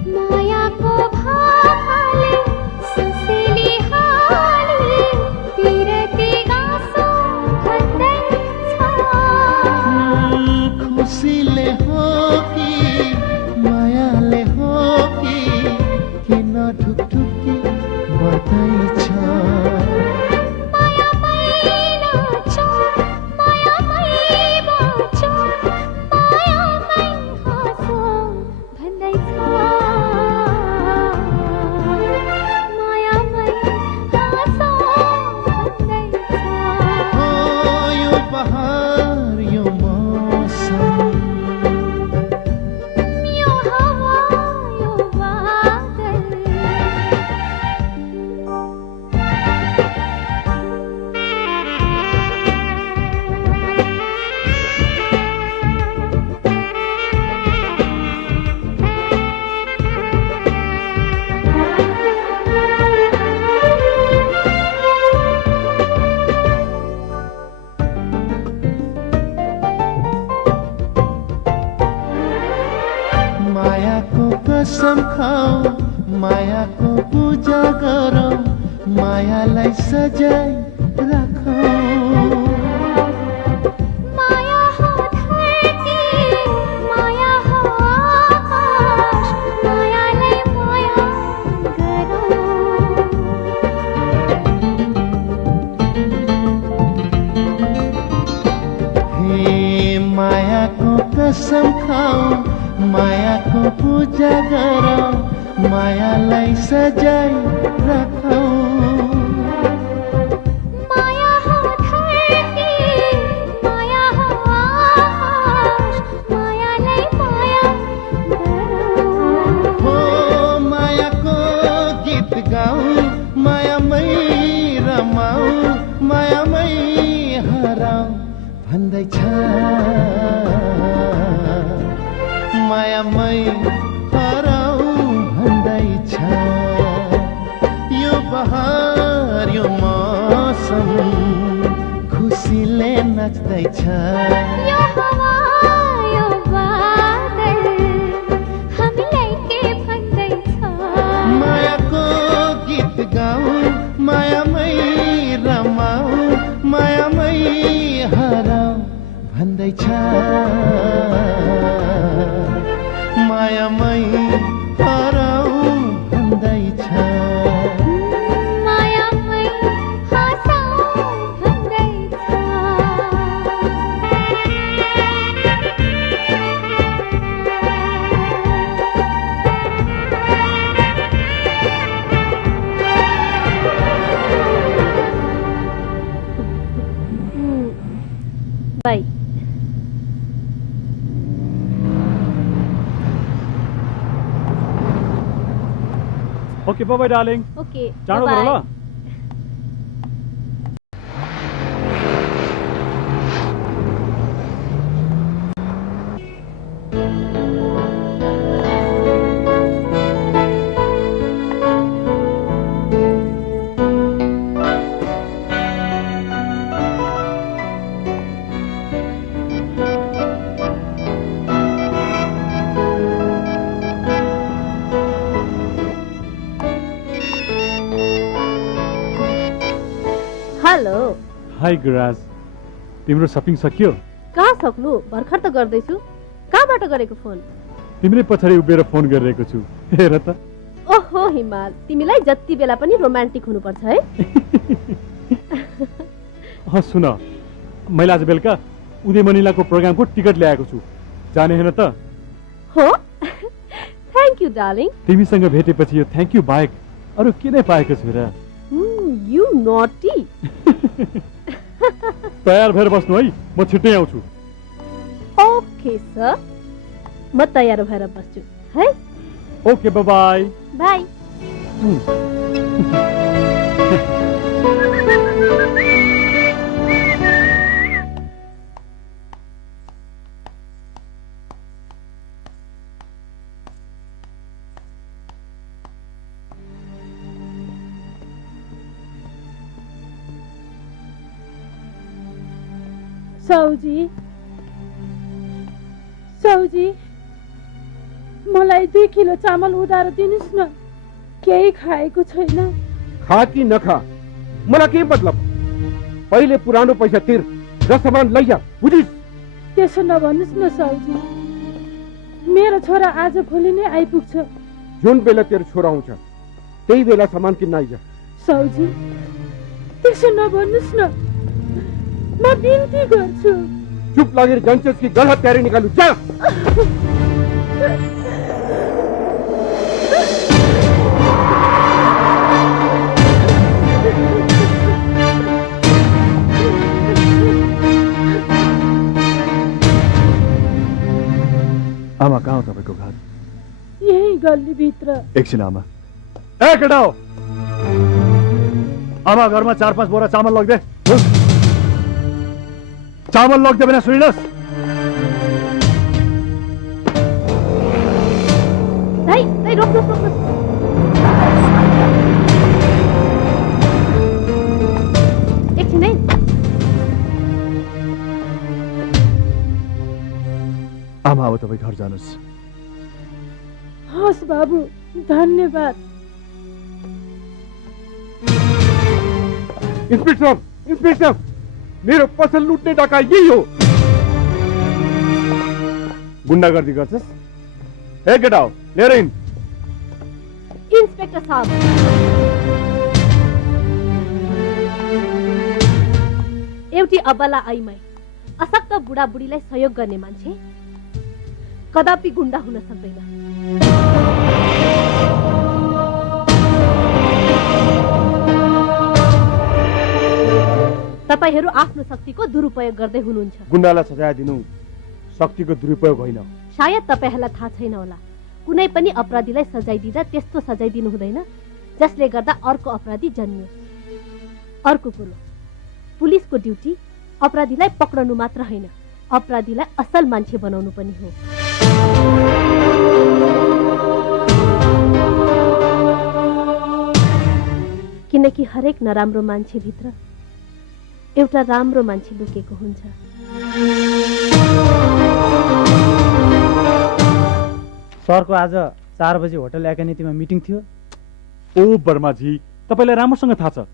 मायाको भाकाले सुसेली हाली पिरती गाँसो भन्दैछ खुसीले हो कि मायाले हो कि किन ठुकठुकी बढ्दैछ मायामै नाचौ मायामै बाँचौ मायामै हाँसौ भन्दैछ मायामै हाँसौ भन्दैछ हो यो बहार यो मौसम यो हवा यो बादल मायाको कसम खाऊ मायाको पूजा गरौँ मायालाई सजाई राखौँ माया हो धरती माया हो आकाश मायालाई माया गरौँ हे मायाको कसम खाऊ मायाको पूजा गरौँ मायालाई सजाई राखौँ माया हो धरती माया हो आकाश मायालाई माया गरौँ हो मायाको गीत गाऊ मायामै रमाऊ मायामै हराऊ भन्दैछ मायामै हराऊ भन्दैछ यो बहार यो मौसम खुसीले नाच्दैछ यो हवा यो बादल हामीलाई के भन्दैछ मायाको गीत गाऊ मायामै रमाऊ मायामै हराऊ भन्दैछ मायामै हराऊ भन्दैछ मायामै हाँसौ भन्दैछ bye. Okay bye darling. Okay चाँडो गर ल। हेलो। हाई गुराज, तिम्रो सपिङ सकियो? कहाँ सक्नु, भर्खर त गर्दैछु। कहाँबाट गरेको फोन? तिमीले पछाडि उभिएर फोन गरिरहेको छु, हेर त। ओहो हिमाल, तिमीलाई जति बेला पनि रोमान्टिक हुनुपर्छ है। सुन, मैले आज बेलुका उदय मनिलाको प्रोग्रामको टिकट ल्याएको छु, जाने होइन त? हो, थ्याङ्क यू डार्लिङ। तिमीसँग भेटेपछि यो थ्याङ्क यू बाहेक अरू के नै पाएको छु र। You naughty. तयार भएर बस्नु है, म छिट्टै आउँछु। ओके सर, म तयार भएर बस्छु है। Okay bye bye. साउजी, साउजी, मलाई 2 किलो चामल उधारो दिनुहोस् न, केही खाएको छैन। खा कि नखा मलाई के मतलब, पहिले पुरानो पैसा तिर र सामान लैया, बुझिस्? त्यसो नभन्नुहोस् न साउजी, मेरो छोरा आज भोलि नै आइपुग्छ। जुन बेला तेरो छोरा आउँछ त्यही बेला सामान किन्न आइज। साउजी, त्यसो नभन्नुहोस् न, म बिन्ती गर्छु। चुप लागेर जान्छस् कि गलत तयारी निकालु? जा। आमा कहाँ हो तपाईँको घर? यही गल्लीभित्र। एकछिन आमा। ए केटा हो, आमा घरमा 4-5 बोरा चामल लगिदे। चामल लगिदे बिना सुनिनस्? दाइ रोक्नुहोस् रोक्नुहोस्। एकछिन है। आमा अब तपाईँ घर जानुहोस्। हस् बाबु, धन्यवाद। इन्सपेक्टर, इन्सपेक्टर, मेरो पसल लुट्ने डाका यही हो। गुन्डागर्दी गर्छस्? ए केटा हो, लिएर हिँड। इन्सपेक्टर साहब, एउटी अबला आइमाई, अशक्त बुढाबुढीलाई सहयोग गर्ने मान्छे कदापि गुण्डा हुन सक्दैन। तपाईहरू आफ्नो शक्तिको दुरुपयोग गर्दै हुनुहुन्छ। गुन्डालाई सजाय दिनु शक्तिको दुरुपयोग होइन। सायद तपाईहरूलाई थाहा छैन होला, कुनै पनि अपराधीलाई सजाय दिँदा त्यस्तो सजाय दिनु हुँदैन जसले गर्दा अर्को अपराधी जन्मियोस्। अर्को कुरो, पुलिसको ड्युटी अपराधीलाई पक्रनु मात्र होइन, अपराधीलाई असल मान्छे बनाउनु पनि हो। किनकि हरेक नराम्रो मान्छे भित्र एउटा राम्रो मान्छे लुकेको हुन्छ। सरको आज 4 बजे होटल एकानिटीमा मिटिङ थियो। ओ बर्माजी, तपाईँलाई राम्रोसँग थाहा छ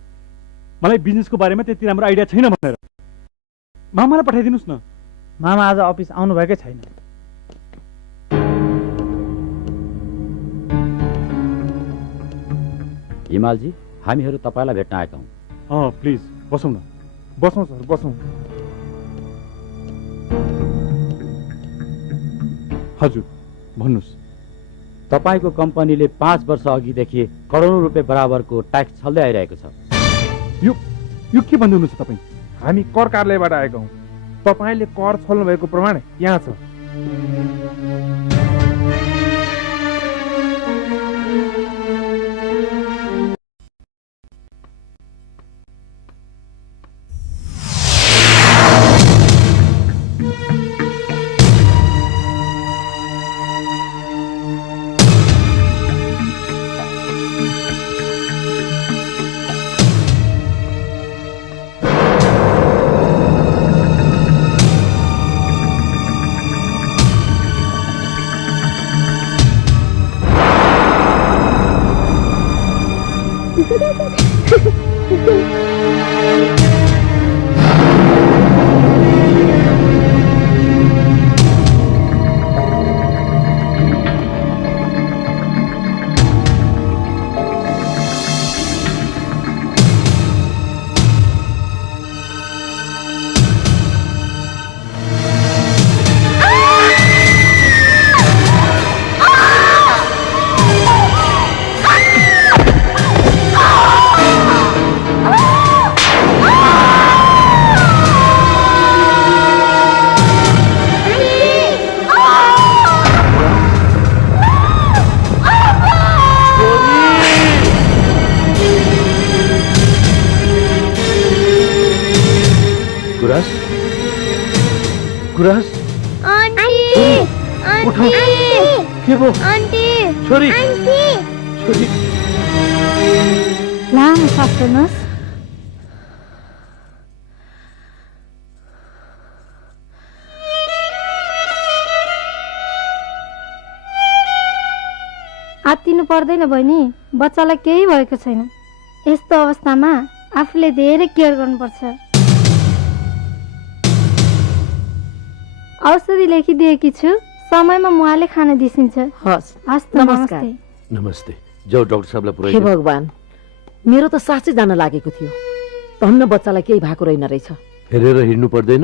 मलाई बिजनेसको बारेमा त्यति राम्रो आइडिया छैन भनेर। मामालाई पठाइदिनुहोस् न। मामा आज अफिस आउनुभएकै छैन। हिमालजी, हामीहरू तपाईँलाई भेट्न आएका हौँ। प्लिज बसौँ न। बसौँ सर, बसौँ। हजुर भन्नुहोस्। तपाईँको कम्पनीले 5 वर्ष अघिदेखि करोडौँ रुपियाँ बराबरको ट्याक्स छल्दै आइरहेको छ। यो के भन्दै हुनुहुन्छ तपाईँ? हामी कर कार्यालयबाट आएका हौँ। तपाईँले कर छोल्नु भएको प्रमाण यहाँ छ। गुरास आन्टी उठो के भो आन्टी छोरी आन्टी छोरी लामो सास फेर्नुहोस्। आत्तिनु पर्दैन बहिनी, बच्चालाई केही भएको छैन। यस्तो अवस्थामा आफूले धेरै केयर गर्नुपर्छ। औषधि लेखिदिएकी छु, समयमा मुहाले खान दिसिन्छ। हस् हस् त, नमस्कार। नमस्ते। जाऊ डाक्टर साहबलाई हे पुऱ्याइदिनु। भगवान, मेरो त सासै जान लागेको थियो। तन्न बच्चालाई केही भएको रहेन रहेछ। हेरेर हिँड्नु पर्दैन।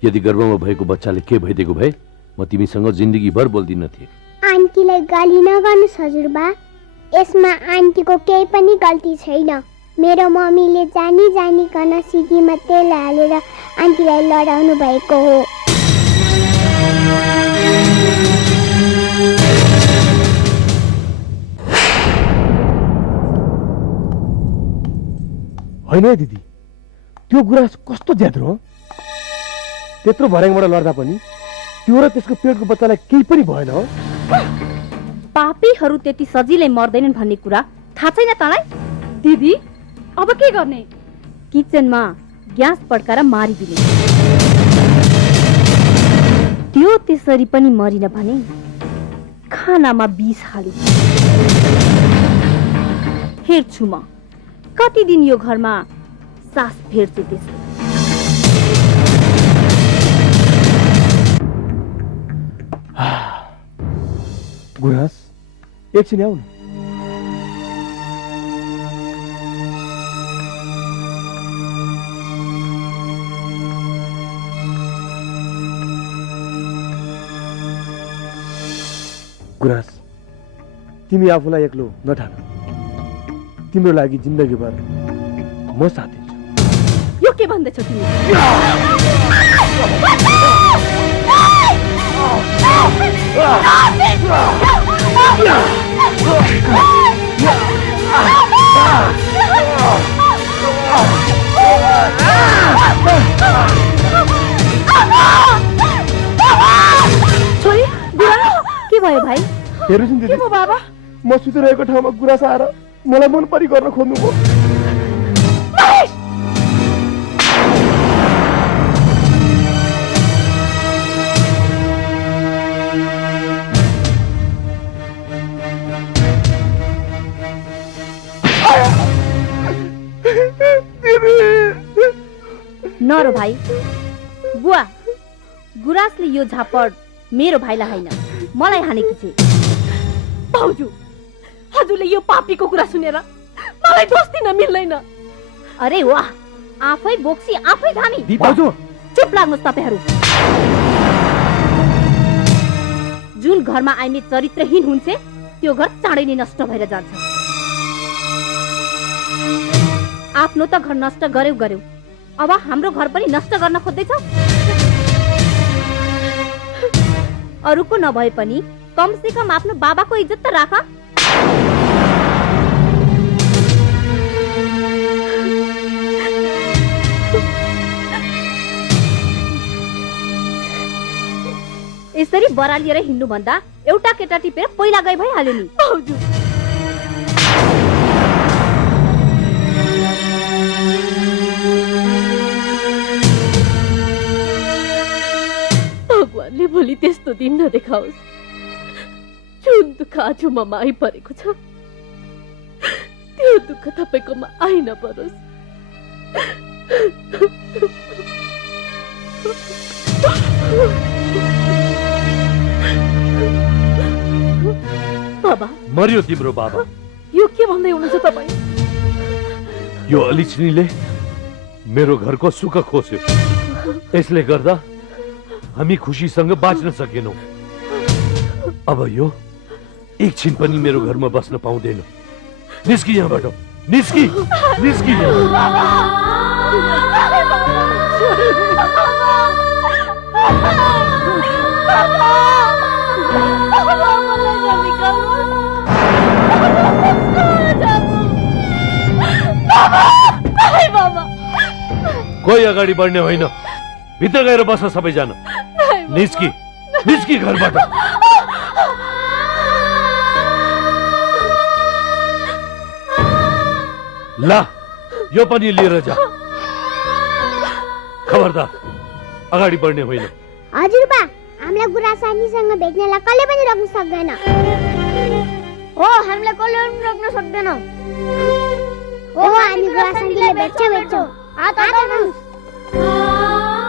यदि गर्भमा भएको बच्चाले के भइदिएको भए म तिमीसँग जिन्दगीभर बोल्दिन थिएँ। आन्टीलाई गाली नगर्नुहोस् हजुरबा, यसमा आन्टीको केही पनि गल्ती छैन। मेरो मम्मीले जानी जानिकन सिकीमा तेल हालेर आन्टीलाई लडाउनु भएको हो। होइन है दिदी, त्यो गुराँस कस्तो ज्याद्रो हो। त्यत्रो भर्याङबाट लड्दा पनि त्यो र त्यसको पेटको बच्चालाई केही पनि भएन हो। पापीहरू त्यति सजिलै मर्दैनन् भन्ने कुरा थाहा छैन तँलाई? दिदी अब के गर्ने? किचनमा ग्यास पड्काएर मारिदिने। त्यो त्यसरी पनि मरिन भने खानामा विष हालिदिने। हेर्छु म कति दिन यो घरमा सास फेर्छु त्यसो। गुराँस एकछिन आऊ न। गुराँस, तिमी आफूलाई एक्लो नठान। तिम्रो लागि जिन्दगीभर म साथ दिन्छु। यो के भन्दैछौ तिमी? छोरी, के भयो भाइ? हेर्नुहोस् नि दिदी, बाबा म सुतिरहेको ठाउँमा गुराँस आएर मलाई मन परी गर्न खोज्नुभयो। नरो भाइ, बुवा गुराँसले यो झापड मेरो भाइलाई होइन मलाई हानेकी छे। भाउजू, हजुरले यो पापीको कुरा सुनेर मलाई दोष दिन मिल्दैन। अरे वाह, आफै बोक्सी आफै धामी। भाउजू चुप लाग्नुहोस् तपाईहरू। जुन घरमा आइमे चरित्रहीन हुन्छ त्यो घर चाँडै नै नष्ट भएर जान्छ। आफ्नो त घर नष्ट गर्यौ, अब हाम्रो घर पनि नष्ट गर्न खोज्दैछौ। अरूको नभए पनि कम से कम आफ्नो बाबाको इज्जत त राख। यसरी बरालिएर हिँड्नु भन्दा एउटा केटा टिपेर पहिला गए भइहाल्यो नि। भगवानले भोलि त्यस्तो दिन नदेखाओस्। जुन दुःख आज ममा आइपरेको छ त्यो दुःख तपाईँकोमा आइ नपरोस्। बाबा मर्यो तिम्रो बाबा। यो के भन्दै हुनुहुन्छ तपाईँ? यो अलिच्नीले मेरो घरको सुख खोस्यो। यसले गर्दा हामी खुसीसँग बाँच्न सकेनौं। अब यो एकछिन पनि मेरो घरमा बस्न पाउँदैन। निस्की यहाँबाट, निस्की निस्की। कोही अगाडि बढ्ने होइन, भित्र गएर बस्न सबैजना। निस्की निस्की घरबाट। ला यो पनि लिएर जा। खबरदार अगाडि बढ्ने होइन। हजुरबा, हामीलाई गुरासानीसँग भेट्नेलाई कसले पनि रोक्न सक्दैन। हो, हामीलाई कसले पनि रोक्न सक्दैन। हो, हामी गुरासानीले भेट्छौँ।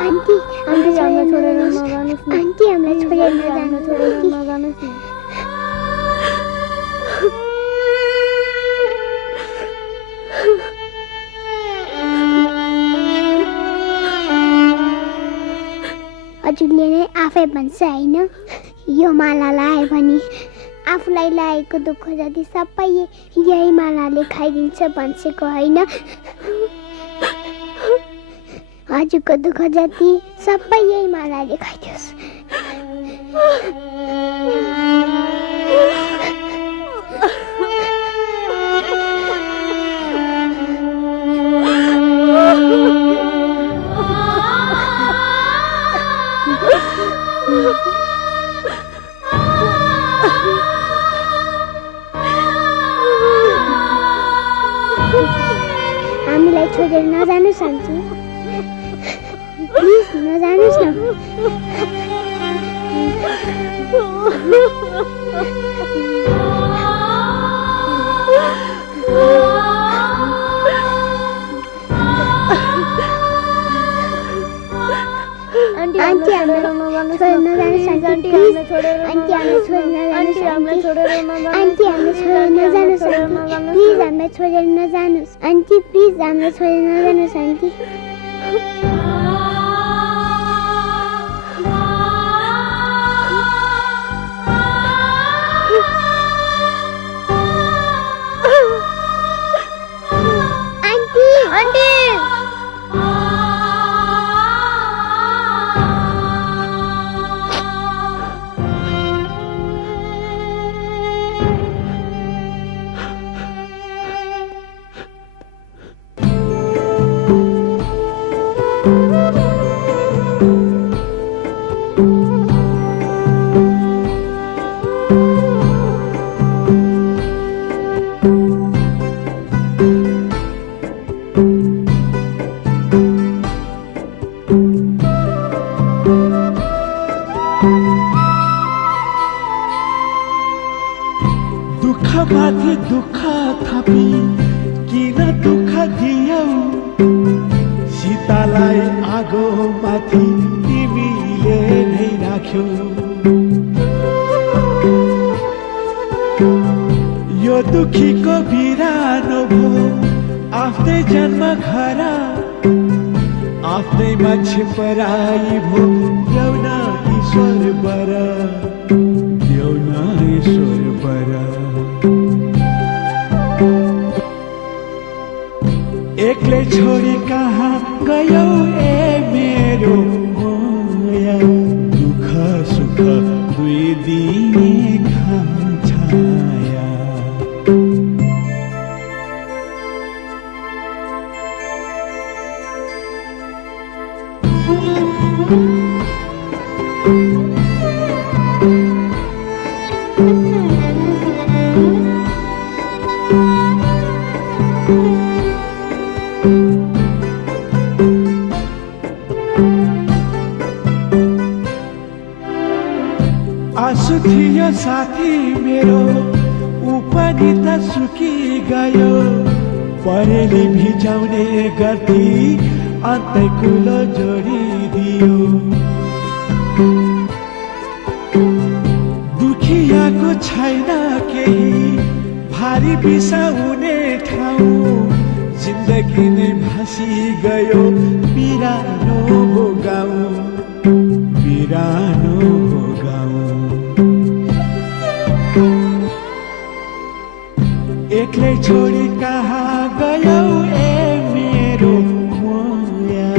आन्टी, हामीलाई छोडेर नजानुस्। आन्टी, हामीलाई छोडेर नजानुस्। हजुरले नै आफै भन्छ होइन, यो माला लायो भने आफूलाई लागेको दुःख जति सबै यही मालाले खाइदिन्छ भन्छेको होइन। हजुरको दुःख जति सबै यही मालाले खाइदियोस्। हामीलाई छोडेर नजानुस् आन्टी, प्लिज नजानुस् न। आन्टी, हामीलाई छोडेर नजानुस् आन्टी, प्लिज। आन्टी, हामीलाई छोडेर नजानुस् आन्टी, हामीलाई छोडेर नजानुस् आन्टी, प्लिज। हामीलाई छोडेर नजानुस् आन्टी, प्लिज। हामीलाई छोडेर नजानुस् आन्टी। माथि दुःख थपी किन दुःख दियौ सीतालाई आगो माथि तिमीले नै राख्यौ यो दुखीको बिरानो भो आफ्नै जन्म घर आफ्नै मान्छे पराई भो देउन ईश्वर बर देउन ईश्वर बर एक्लै छोडी कहाँ गयौ ए मेरो माया दुःख सुख दुई आँसु थियो साथी मेरो ऊ पनि त सुकिगयो परेली भिजाउने गर्थी अन्तै कुलो जोडिदियो दुखियाको छैन केही भारी बिसाउने ठाउँ जिन्दगी नै भासी गयो बिरानो हो गाउँ बिरानो हो गाउँ एक्लै छोडी कहाँ गयो ए मेरो मोया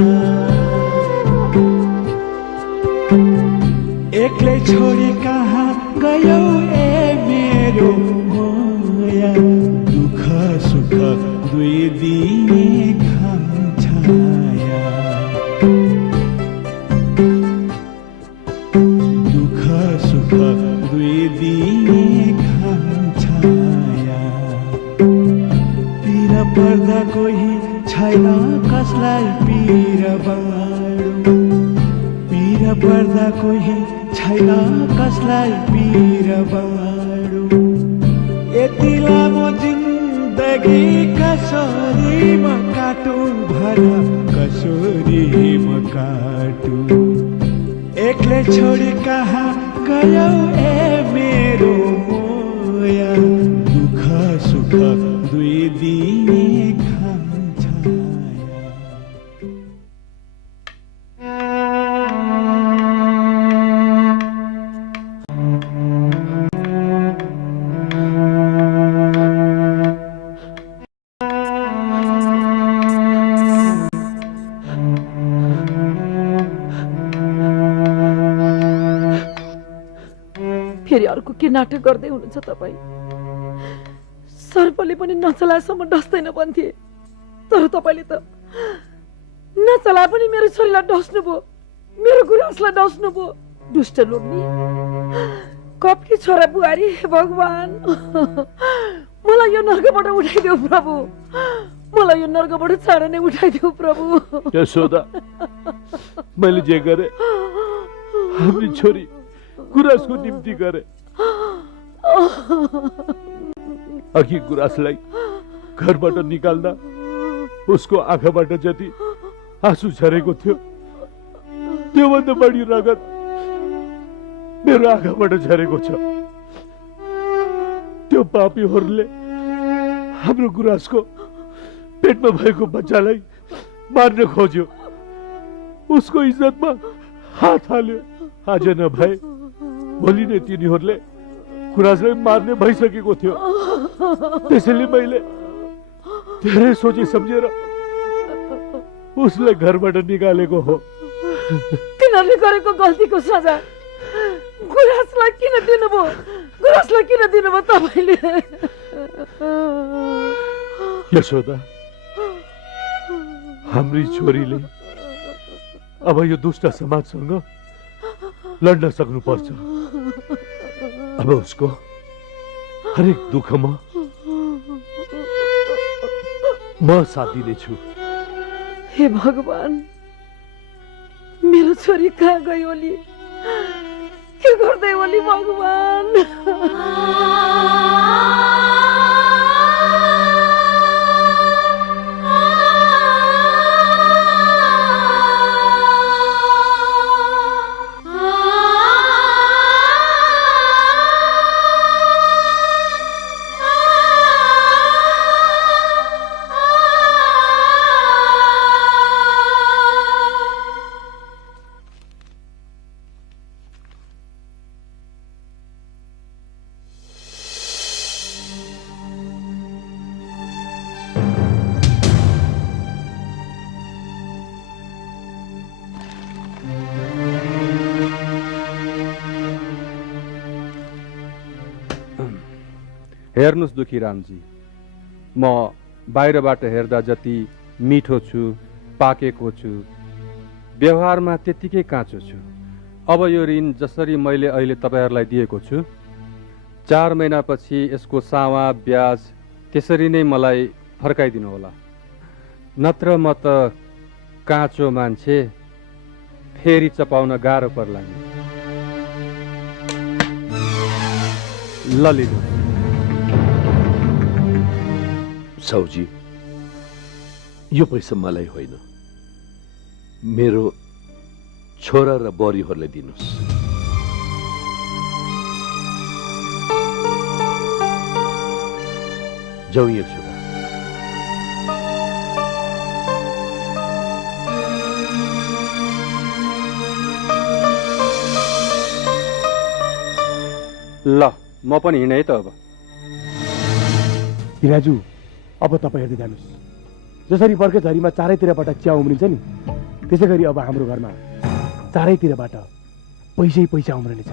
एक्लै छोडी कहाँ गयो ए मेरो मोया दुःख सुख दुई दिने घाम छाया दुःख सुख दुई दिने घाम छाया पीर पर्दा कोही छैन कसलाई पीर बाँडु पीर पर्दा कोही छैन कसलाई पीर बाँडु यति लामो जिन्दगी कसरी म काटु भन कसरी म काटु एक्लै छोडी कहाँ गयो ए मेरो मोया दुःख सुख दुई दिने घाम फेरि अर्को के नाटक गर्दै हुनुहुन्छ तपाईँ सर्पले पनि नचलाएसम्म डस्दैन भन्थे तर तपाईँले त नचलाए पनि मेरो छोरीलाई डस्नुभयो मेरो गुराँसलाई डस्नुभयो दुष्ट लोग्ने कपटी छोरा बुहारी हे भगवान मलाई यो नर्कबाट उठाइदेऊ प्रभु मलाई यो नर्कबाट चाँडै नै उठाइदेऊ प्रभु यशोदा मैले जे गरे हाम्रो छोरी गुराँसको निम्ति गरे अघि गुराँसलाई घरबाट निकाल्दा उसको आँखाबाट जति आँसु झरेको थियो त्योभन्दा बढी रगत मेरो आँखाबाट झरेको छ त्यो पापीहरूले हाम्रो गुराँसको पेटमा भएको बच्चालाई मार्न खोज्यो उसको इज्जतमा हात हाल्यो आज नभए भोलि नै तिनीहरूले गुराँसलाई मार्ने भइसकेको थियो त्यसैले मैले धेरै सोचे सम्झेर उसलाई घरबाट निकालेको हो तिनीहरूले गरेको गल्तीको सजा गुराँसलाई किन दिनुभयो गुराँसलाई किन दिनुभयो तपाईँले यशोदा हाम्री छोरीले अब यो दुष्ट समाजसँग लड्न सक्नुपर्छ अब उसको हरेक दुःखमा म साथ दिनेछु हे भगवान मेरो छोरी कहाँ गयो ओली के गर्दै ओली भगवान हेर्नुस् दुखीरामजी म बाहिरबाट हेर्दा जति मिठो छु पाकेको छु व्यवहारमा त्यतिकै काँचो छु अब यो ऋण जसरी मैले अहिले तपाईहरुलाई दिएको छु 4 महिनापछि यसको सावा ब्याज त्यसरी नै मलाई फर्काइदिनु होला नत्र म त काँचो मान्छे फेरि चपाउन गाह्रो पर्ला नि ल लिनु। साउजी, यो पैसा मलाई होइन, मेरो छोरा र बरीहरूलाई दिनुहोस्। जाउँ यशोदा। ल म पनि हिँडेँ है त अब। हिराजु, अब तपाईँ हेर्दै जानुहोस्। जसरी बर्खे झरीमा चारैतिरबाट च्या उम्रिन्छ नि, त्यसै गरी अब हाम्रो घरमा चारैतिरबाट पैसै पैसा उम्रिनेछ।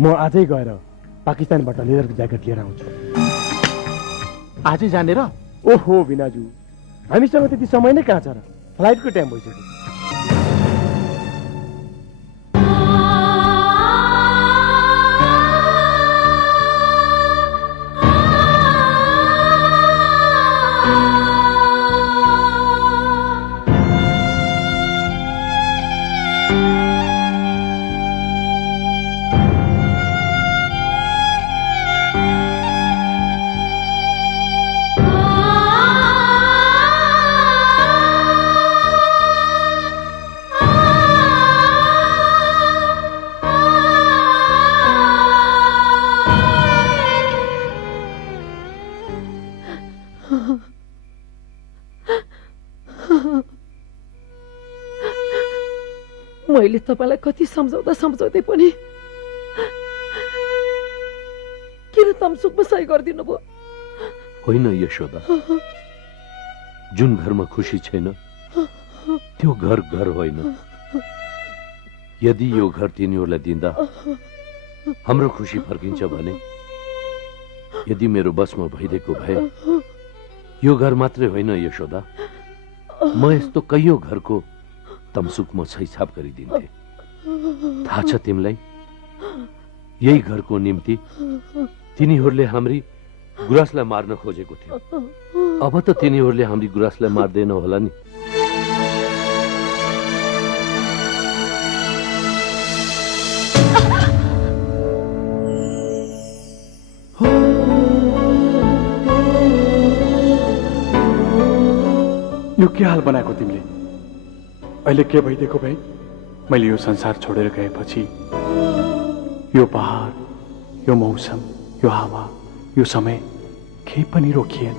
म आजै गएर पाकिस्तानबाट लेदरको ज्याकेट लिएर आउँछु। आजै जानेर? ओहो बिनाजु, हामीसँग त्यति समय नै कहाँ छ र? फ्लाइटको टाइम भइसक्यो। मैले तपाईँलाई कति सम्झाउँदै पनि किन तमसुकमा सही गरिदिनु भयो? होइन यशोदा, जुन घरमा खुसी छैन त्यो घर घर होइन। यदि यो घर तिनीहरूलाई दिँदा हाम्रो खुसी फर्किन्छ भने, यदि मेरो बसमा भइदिएको भए यो घर मात्रै होइन यशोदा, म यस्तो कैयौं घरको तमसुकमा छैछाप गरिदिन्थे। थाहा छ तिमीलाई, यही घरको निम्ति तिनीहरूले हाम्री गुराँसलाई मार्न खोजेको थियो। अब त तिनीहरूले हाम्री गुराँसलाई मार्दैन होला नि। यो के हाल बनाएको तिमीले? अहिले के भइदिएको भए? मैले यो संसार छोडेर गएपछि यो पहाड, यो मौसम, यो हावा, यो समय केही पनि रोकिएन।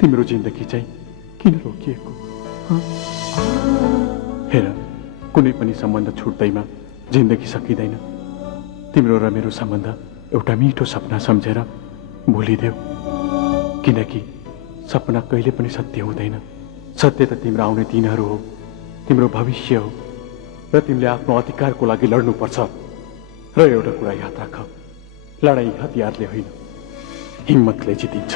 तिम्रो जिन्दगी चाहिँ किन रोकिएको? हेर, कुनै पनि सम्बन्ध छुट्दैमा जिन्दगी सकिँदैन। तिम्रो र मेरो सम्बन्ध एउटा मिठो सपना सम्झेर भुलिदेऊ, किनकि सपना कहिले पनि सत्य हुँदैन। सत्य त तिम्रो आउने दिनहरू हो, तिम्रो भविष्य हो, र तिमीले आफ्नो अधिकारको लागि लड्नुपर्छ। र एउटा कुरा याद राख, लडाई हतियारले होइन, हिम्मतले जितिन्छ।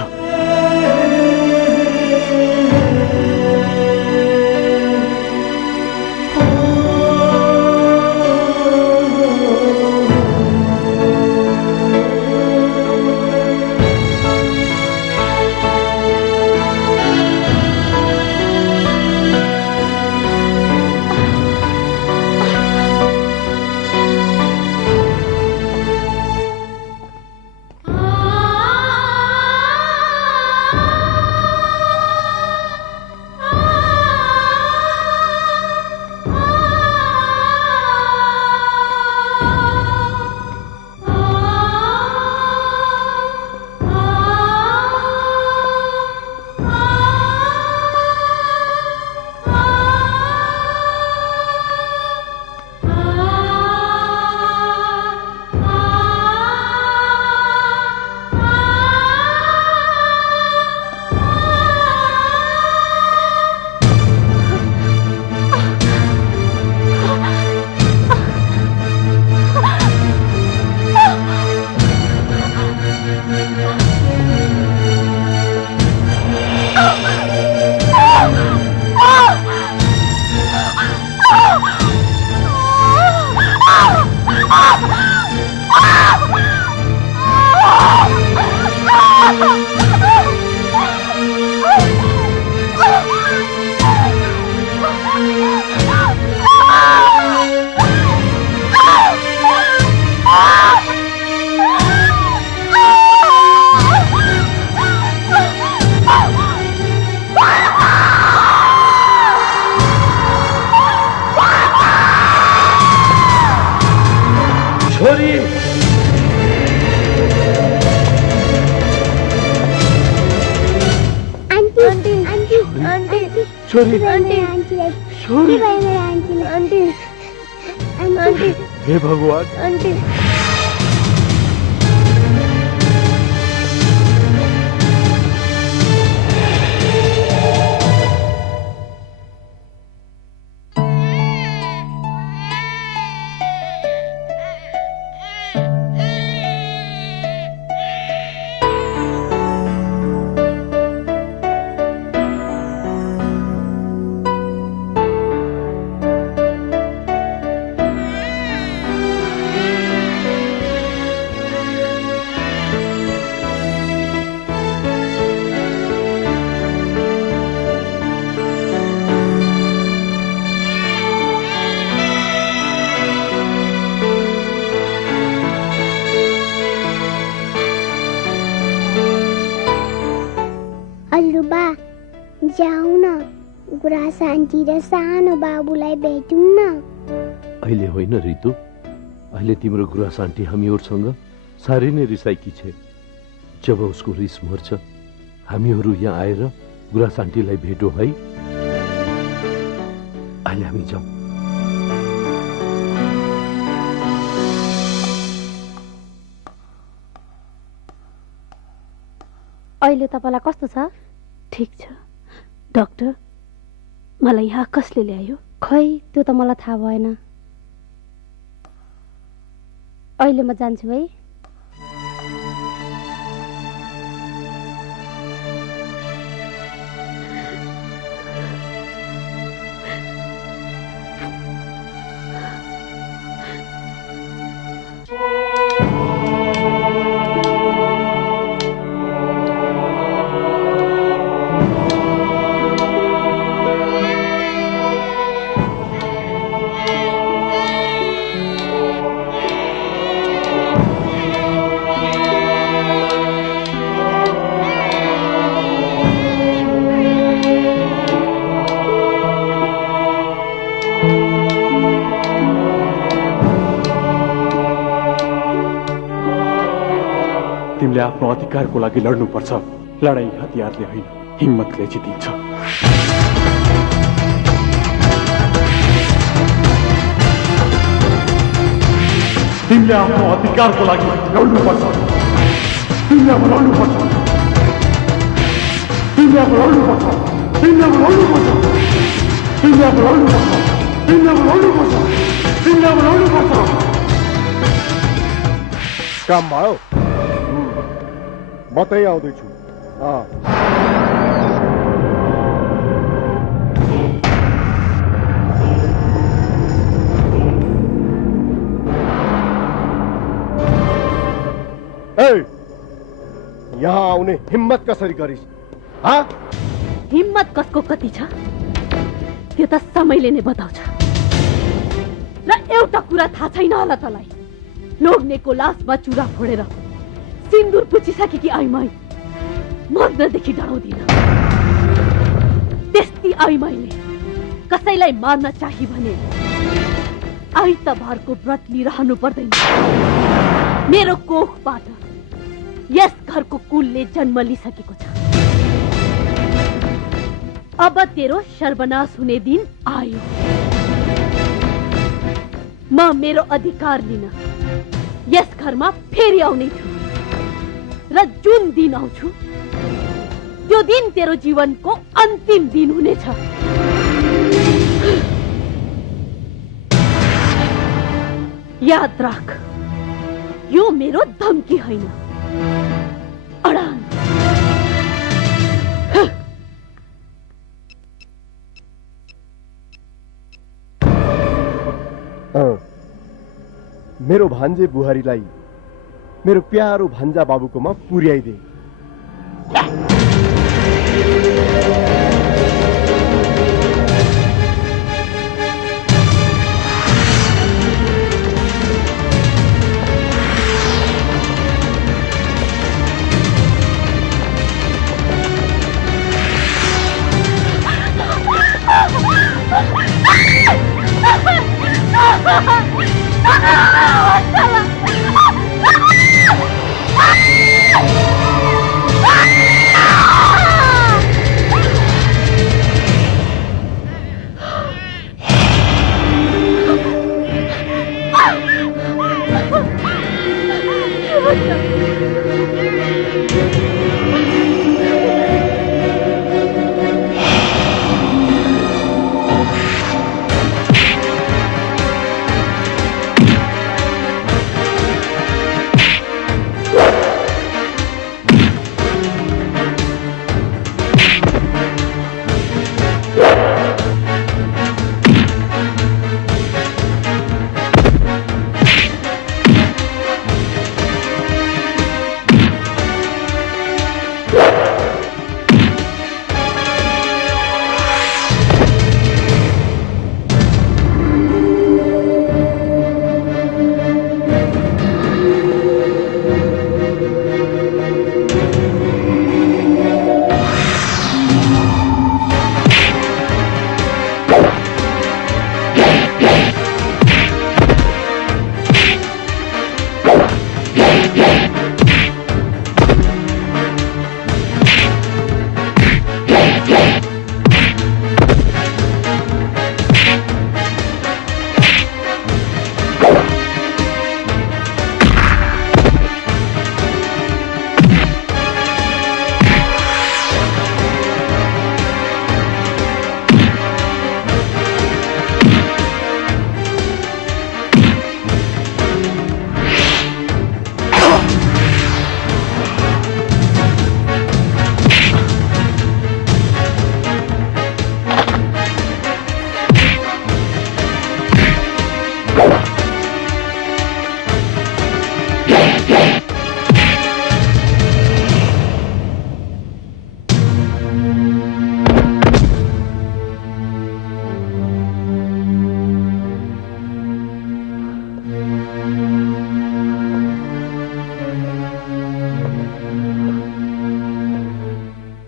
छोरी आन्टी आन्टी आन्टी छोरी आन्टी छोरी आन्टी आन्टी आन्टी हे भगवान आन्टी हजुरबा जाऊ न गुराँस आन्टी र सानो बाबुलाई भेटौँ न। अहिले होइन रितु, अहिले तिम्रो गुराँस आन्टी हामीहरूसँग साह्रै नै रिसाएकी छे। जब उसको रिस मर्छ हामीहरू यहाँ आएर गुराँस आन्टीलाई भेटौँ है। अहिले हामी जाउँ। अहिले तपाईँलाई कस्तो छ? ठिक छ डाक्टर। मलाई यहाँ कसले ल्यायो? खै त्यो त मलाई थाहा भएन। अहिले म जान्छु है। तिमीले आफ्नो अधिकारको लागि लड्नुपर्छ। लडाई हतियारले होइन, हिम्मतले जितिन्छ। तिमीले आफ्नो अधिकारको लागि लड्नुपर्छ। तिमीले अब लड्नुपर्छ। तिमीले अब लड्नुपर्छ। तिमीले अब लड्नुपर्छ। तिमीले अब लड्नुपर्छ। तिमीले अब लड्नुपर्छ। तिमीले अब लड्नुपर्छ। काम भयो, म त्यही आउँदैछु। यहाँ आउने हिम्मत कसरी गरिस्? हिम्मत कसको कति छ त्यो त समयले नै बताउँछ। र एउटा कुरा थाहा छैन होला तँलाई, लोग्नेको लासमा चुरा फोडेर सिन्दुर पुछिसकेकी आइमाई मर्नदेखि डराउँदिन। त्यस्तै आइमाईले कसैलाई मार्न चाही भने आइतबारको व्रत लिइरहनु पर्दैन। मेरो कोखबाट यस घरको कुलले जन्म लिइसकेको छ। अब तेरो सर्वनाश हुने दिन आयो। म मेरो अधिकार लिन यस घरमा फेरि आउने छु र जुन दिन आउँछु त्यो दिन तेरो जीवनको अन्तिम दिन हुनेछ। याद राख, यो मेरो धम्की होइन, अडान। मेरो भान्जे बुहारीलाई मेरो प्यारो भान्जा बाबुकोमा पुर्याइदे।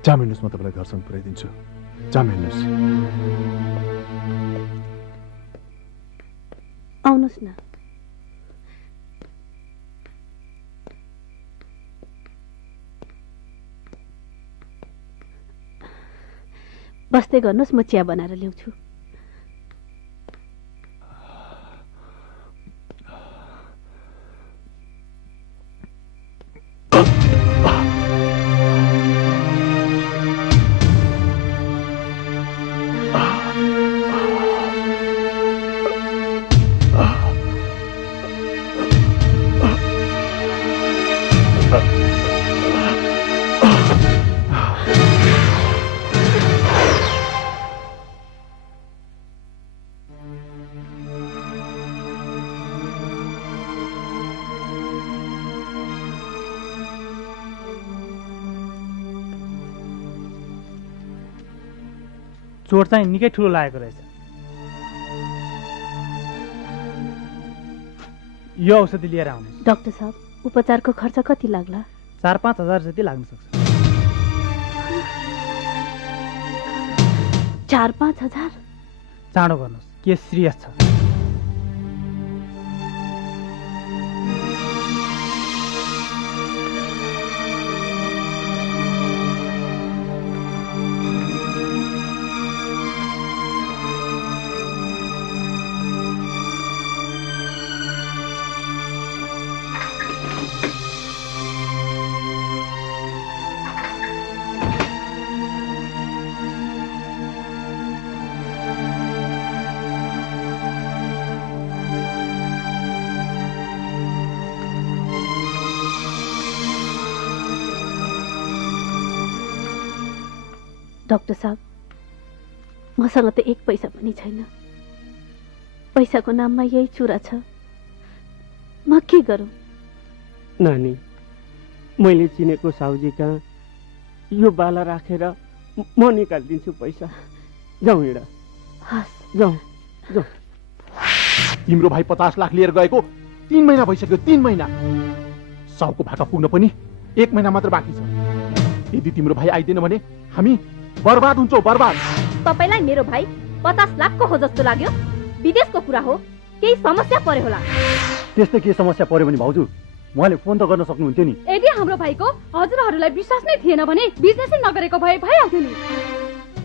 जाम हिँड्नुहोस्, म तपाईँलाई घरसम्म पुऱ्याइदिन्छु। जाम हिँड्नुहोस्। आउनुहोस् न। बस्दै गर्नुहोस्, म चिया बनाएर ल्याउँछु। चोट चाहिँ निकै ठुलो लागेको रहेछ। यो औषधि लिएर आउनुहोस्। डाक्टर साहब, उपचारको खर्च कति लाग्ला? 4-5 हजार जति लाग्न सक्छ। 4-5 हजार? चाँडो गर्नुहोस्, केस सिरियस छ। डाक्टर साहब, मसँग त 1 पैसा पनि छैन। पैसाको नाममा यही चुरा छ। म के गरौँ? नानी, मैले चिनेको साउजी कहाँ यो बाला राखेर म निकालिदिन्छु पैसा। जाउँ हिँड। हस्, जाउँ जाउँ। तिम्रो भाइ 50 लाख लिएर गएको 3 महिना भइसक्यो। 3 महिना। साउको भाका पुग्न पनि 1 महिना मात्र बाँकी छ। यदि तिम्रो भाइ आइदिएन भने हामी बर्बाद हुन्छौँ, बर्बाद। तपाईलाई मेरो भाइ 50 लाखको हो जस्तो लाग्यो? विदेशको कुरा हो, केही समस्या पर्यो होला। त्यस्तै के समस्या पर्यो भने भाउजू उहाँले फोन त गर्न सक्नुहुन्थ्यो नि। यदि हाम्रो भाइको हजुरहरूलाई विश्वास नै थिएन भने बिजनेसै नगरेको भए भइहाल्थ्यो नि।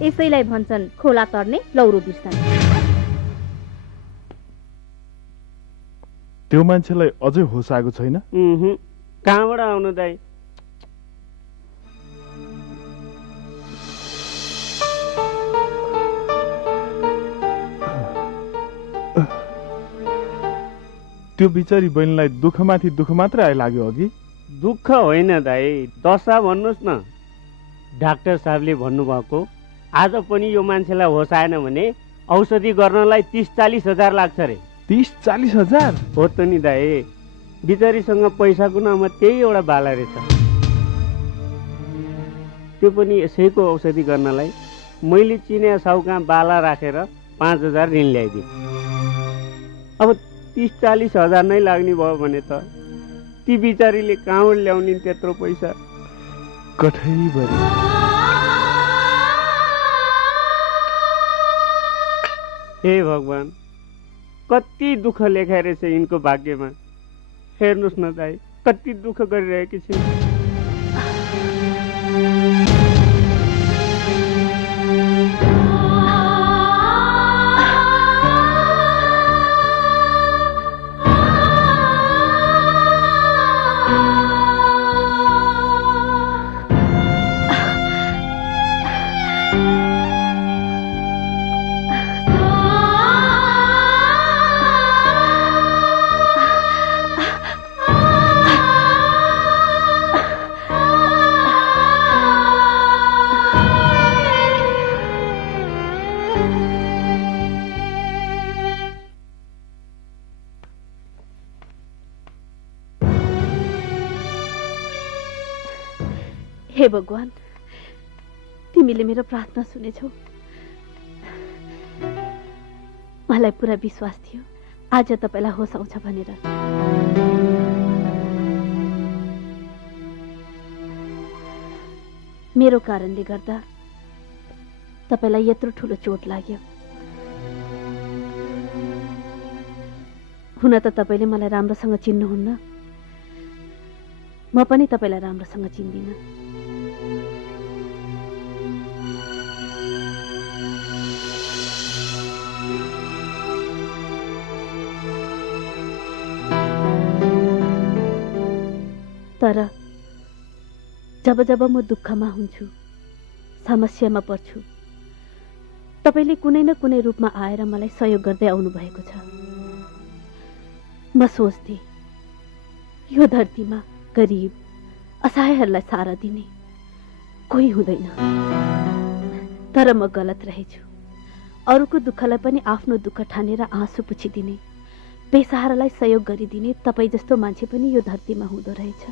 यसैलाई भन्छन् खोला तर्ने लौरो बिर्सने। त्यो मान्छेलाई अझै होस आएको छैन? कहाँबाट आउनु दाइ? त्यो बिचारी बहिनीलाई दुःखमाथि दुःख मात्र आइलाग्यो अघि। दुःख होइन दाइ, दशा भन्नुहोस् न। डाक्टर साहबले भन्नुभएको आज पनि यो मान्छेलाई होस आएन भने औषधि गर्नलाई 30-40 हजार लाग्छ रे। 30-40 हजार? हो त नि दाइ, बिचारीसँग पैसाको नाममा त्यही एउटा बाला रहेछ। त्यो पनि यसैको औषधि गर्नलाई मैले चिने साउका बाला राखेर 5,000 ऋण ल्याइदिएँ। अब 30-40 हजार नै लाग्ने भयो भने त ती बिचारीले कहाँबाट ल्याउने त्यत्रो पैसा? कठैभरि। हे भगवान, कति दुःख लेखाइ रहेछ यिनको भाग्यमा। हेर्नुहोस् न दाइ, कति दुःख गरिरहेकी छिन्। हे भगवान, तिमीले मेरो प्रार्थना सुनेछौ। मलाई पुरा विश्वास थियो आज तपाईलाई होस आउँछ भनेर। मेरो कारणले गर्दा तपाईलाई यत्रो ठुलो चोट लाग्यो। हुन त तपाईले मलाई राम्रोसँग चिन्नुहुन्न, म पनि तपाईलाई राम्रोसँग चिन्दिनँ। तर जब जब म दुःखमा हुन्छु, समस्यामा पर्छु, तपाईले कुनै न कुनै रूपमा आएर मलाई सहयोग गर्दै आउनु भएको छ। म सोच्थे यो धरतीमा गरिब असहायहरूलाई सहारा दिने कोही हुँदैन, तर म गलत रहेछु। अरूको दुःखलाई पनि आफ्नो दुःख ठानेर आँसु पुछिदिने, बेसहारालाई सहयोग गरिदिने तपाईँ जस्तो मान्छे पनि यो धरतीमा हुँदो रहेछ।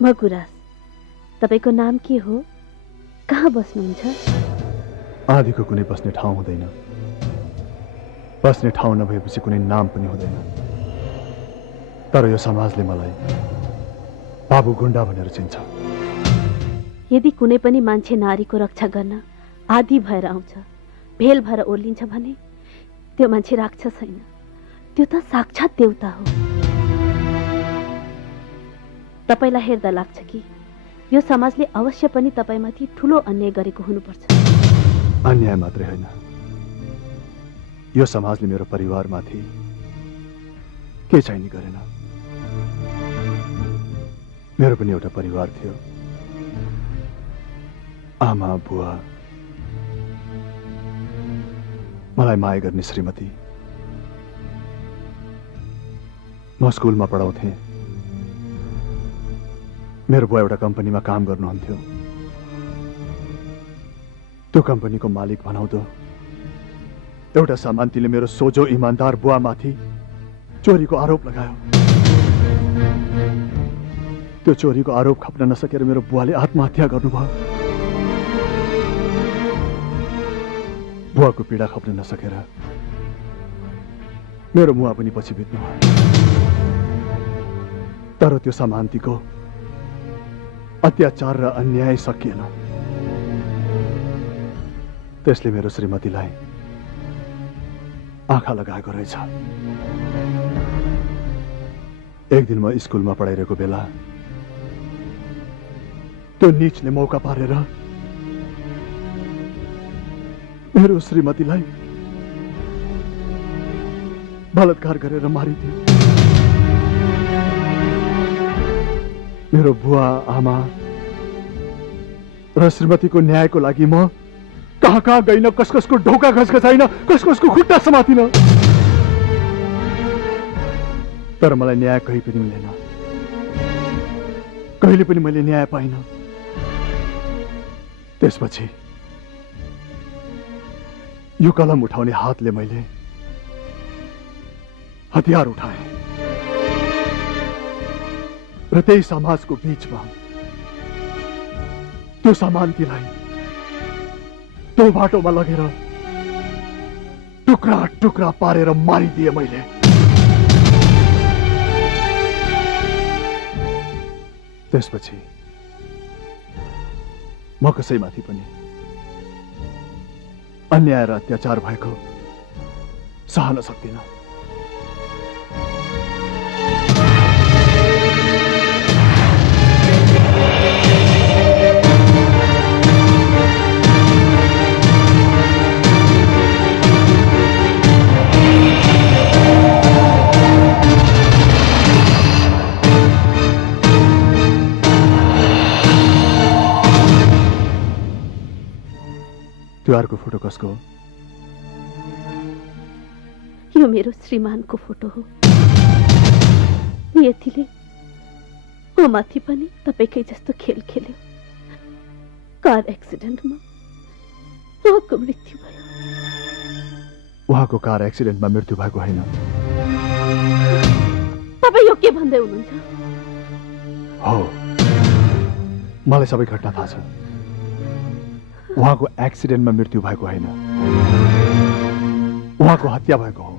म गुराँस, तपाईको नाम के हो? कहाँ बस्नुहुन्छ? आदिको कुनै बस्ने ठाउँ हुँदैन, बस्ने ठाउँ नभएपछि कुनै नाम पनि हुँदैन। तर यो समाजले मलाई बाबु गुण्डा भनेर चिन्छ। यदि कुनै पनि मान्छे नारीको रक्षा गर्न आदि भएर आउँछ, भेल भएर ओर्लिन्छ भने त्यो मान्छे राक्षस छैन, त्यो त साक्षात देवता हो। तपाईलाई हेर्दा लाग्छ कि यो समाजले अवश्य पनि तपाईमाथि ठुलो अन्याय गरेको हुनुपर्छ। अन्याय मात्रै होइन, यो समाजले मेरो परिवारमाथि के चाहिने गरेन। मेरो पनि एउटा परिवार थियो, आमा बुवा, मलाई माया गर्ने श्रीमती। म स्कुलमा पढाउँथे, मेरो बुवा एउटा कम्पनीमा काम गर्नुहुन्थ्यो। त्यो कम्पनीको मालिक भनाउँदो एउटा सामान्तीले मेरो सोझो इमान्दार बुवामाथि चोरीको आरोप लगायो। त्यो चोरीको आरोप खप्न नसकेर मेरो बुवाले आत्महत्या गर्नुभयो। बुवाको पीडा खप्न नसकेर मेरो मुवा पनि पछि बित्नुभयो। तर त्यो सामान्तीको अत्याचार र अन्याय सकिएन। त्यसले मेरो श्रीमतीलाई आँखा लगाएको रहेछ। एक दिन म स्कुलमा पढाइरहेको बेला त्यो नीचले मौका पारेर मेरो श्रीमतीलाई बलात्कार गरेर मारिदियो। मेरो बुवा आमा र श्रीमतीको न्यायको लागि म कहाँ कहाँ गइन, कसको ढोका घसघसाइन, कसको खुट्टा समातिन, तर मलाई न्याय कहीँ पनि मिलेन। कहिले पनि मैले न्याय पाइन। त्यसपछि यो कलम उठाउने हातले मैले हतियार उठाए र त्यही समाजको बीचमा त्यो समान्तिलाई त्यो बाटोमा लगेर टुक्रा टुक्रा पारेर मारिदिए मैले। त्यसपछि म कसैमाथि पनि अन्याय र अत्याचार भएको सहन सक्दिन। त्यो अर्को फोटो कसको हो? यो मेरो श्रीमानको फोटो हो। नियतिले म माथि पनि तपाईकै जस्तो खेल खेल्यो। कार एक्सिडेन्टमा उहाँको मृत्यु भयो। उहाँको कार एक्सिडेन्टमा मृत्यु भएको होइन। तपाईँ यो के भन्दै हुनुहुन्छ? हो, मलाई सबै घटना थाहा छ। उहाँको एक्सिडेन्टमा मृत्यु भएको होइन, उहाँको हत्या भएको हो।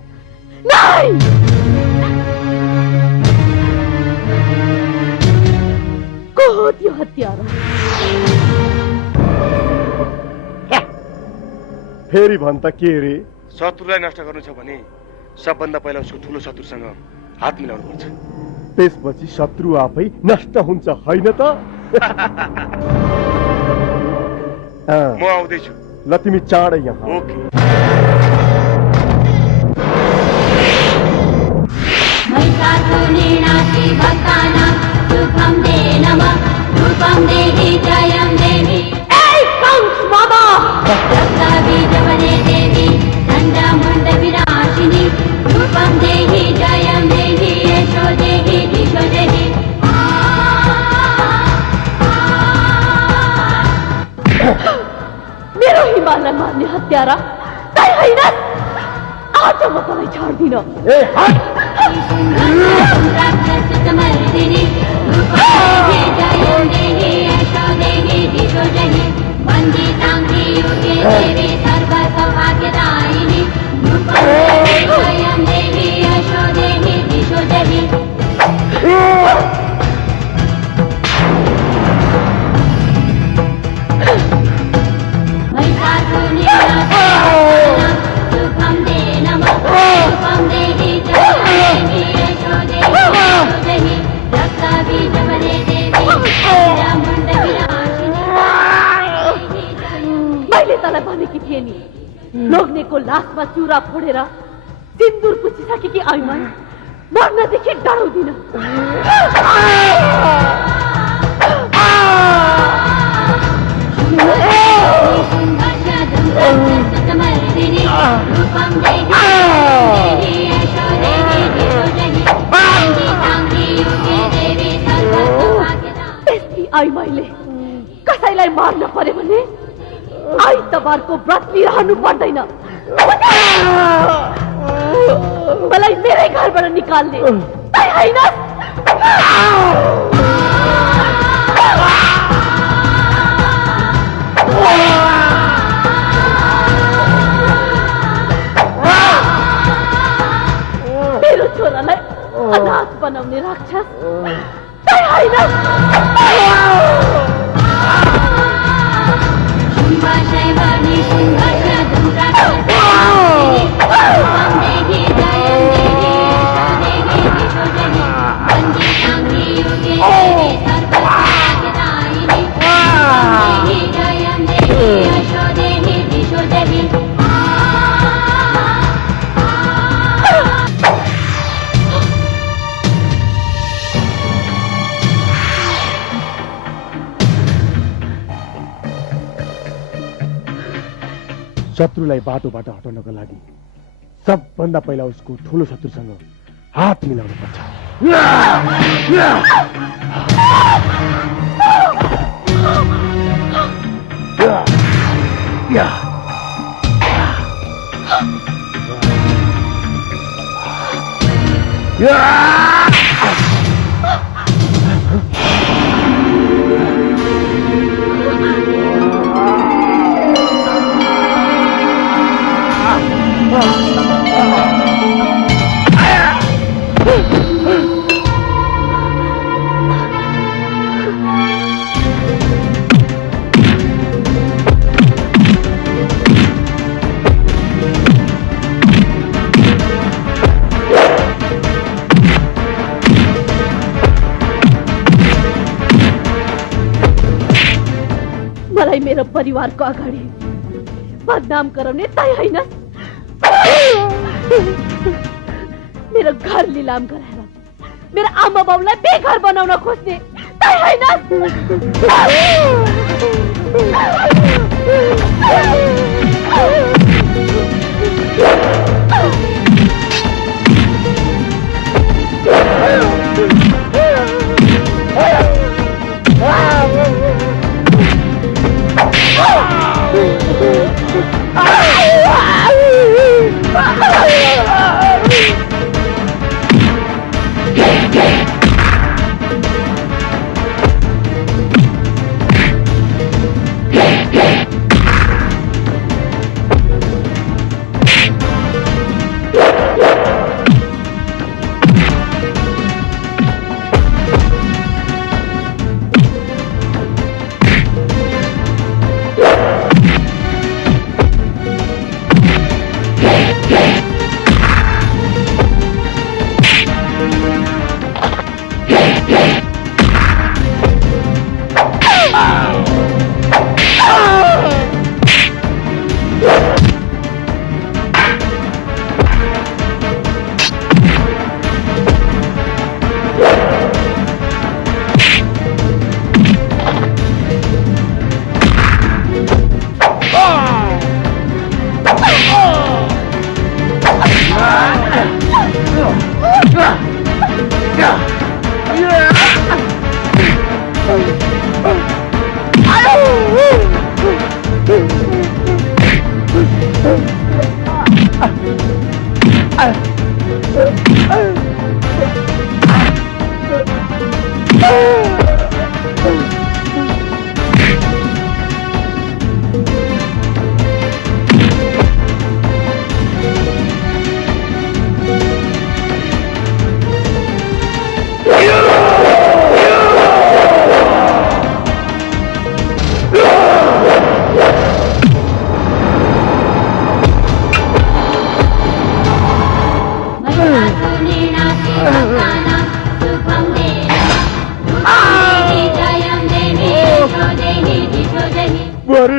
को हो त्यो हत्यारा? फेरि भन् त के रे? शत्रुलाई नष्ट गर्नु छ भने सबभन्दा पहिला उसको ठुलो शत्रुसँग हात मिलाउनु पर्छ। त्यसपछि शत्रु आफै नष्ट हुन्छ, होइन त? म आउँदैछु। ल तिमी चाँडै यहाँ। ओके। मेरो हिमाललाई मार्ने हत्यारा होइन। आज म तँलाई छाड्दिन। मैले तँलाई भनेकी थिएँ नि, लोग्नेको लासमा चुरा फोडेर सिन्दुर पुछिसकेकी आइमा मर्नदेखि डराउँदिन। त्यस्तै आइमाईले कसैलाई मार्न पर्यो भने आइतबारको व्रत लिइरहनु पर्दैन। मलाई मेरै घरबाट निकाल्ने होइन। मेरो छोरालाई अनाथ बनाउने राक्षस होइन। शत्रुलाई बाटोबाट हटाउनको लागि सबभन्दा पहिला उसको ठुलो शत्रुसँग हात मिलाउनु पर्छ। मलाई मेरो परिवारको अगाडि बदनाम गराउने तै होइन, मेरो घर लिलाम गराएर मेरो आमा बाउलाई बेघर बनाउन खोज्ने तै होइन।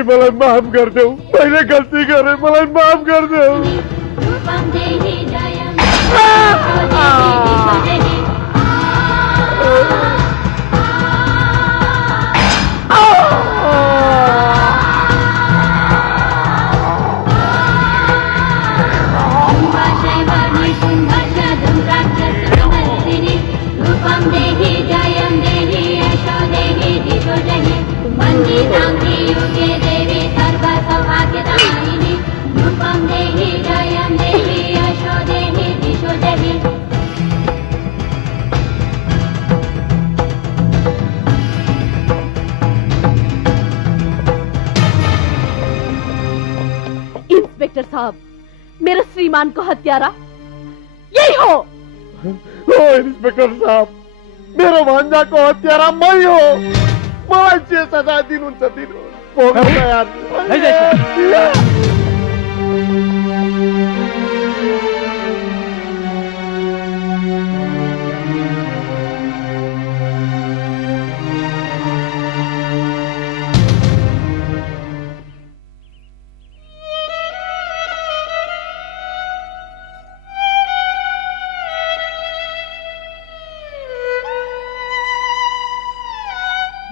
मलाई माफ कर दो, पहले गलती करे, मलाई माफ कर दो। इंस्पेक्टर साहब, मेरे श्रीमान को हत्यारा यही हो। इंस्पेक्टर साहब, मेरो भान्जा को हत्यारा मै हो। मलाई जे सजाय दिनुहुन्छ दिनु, भोग्न तयार छु।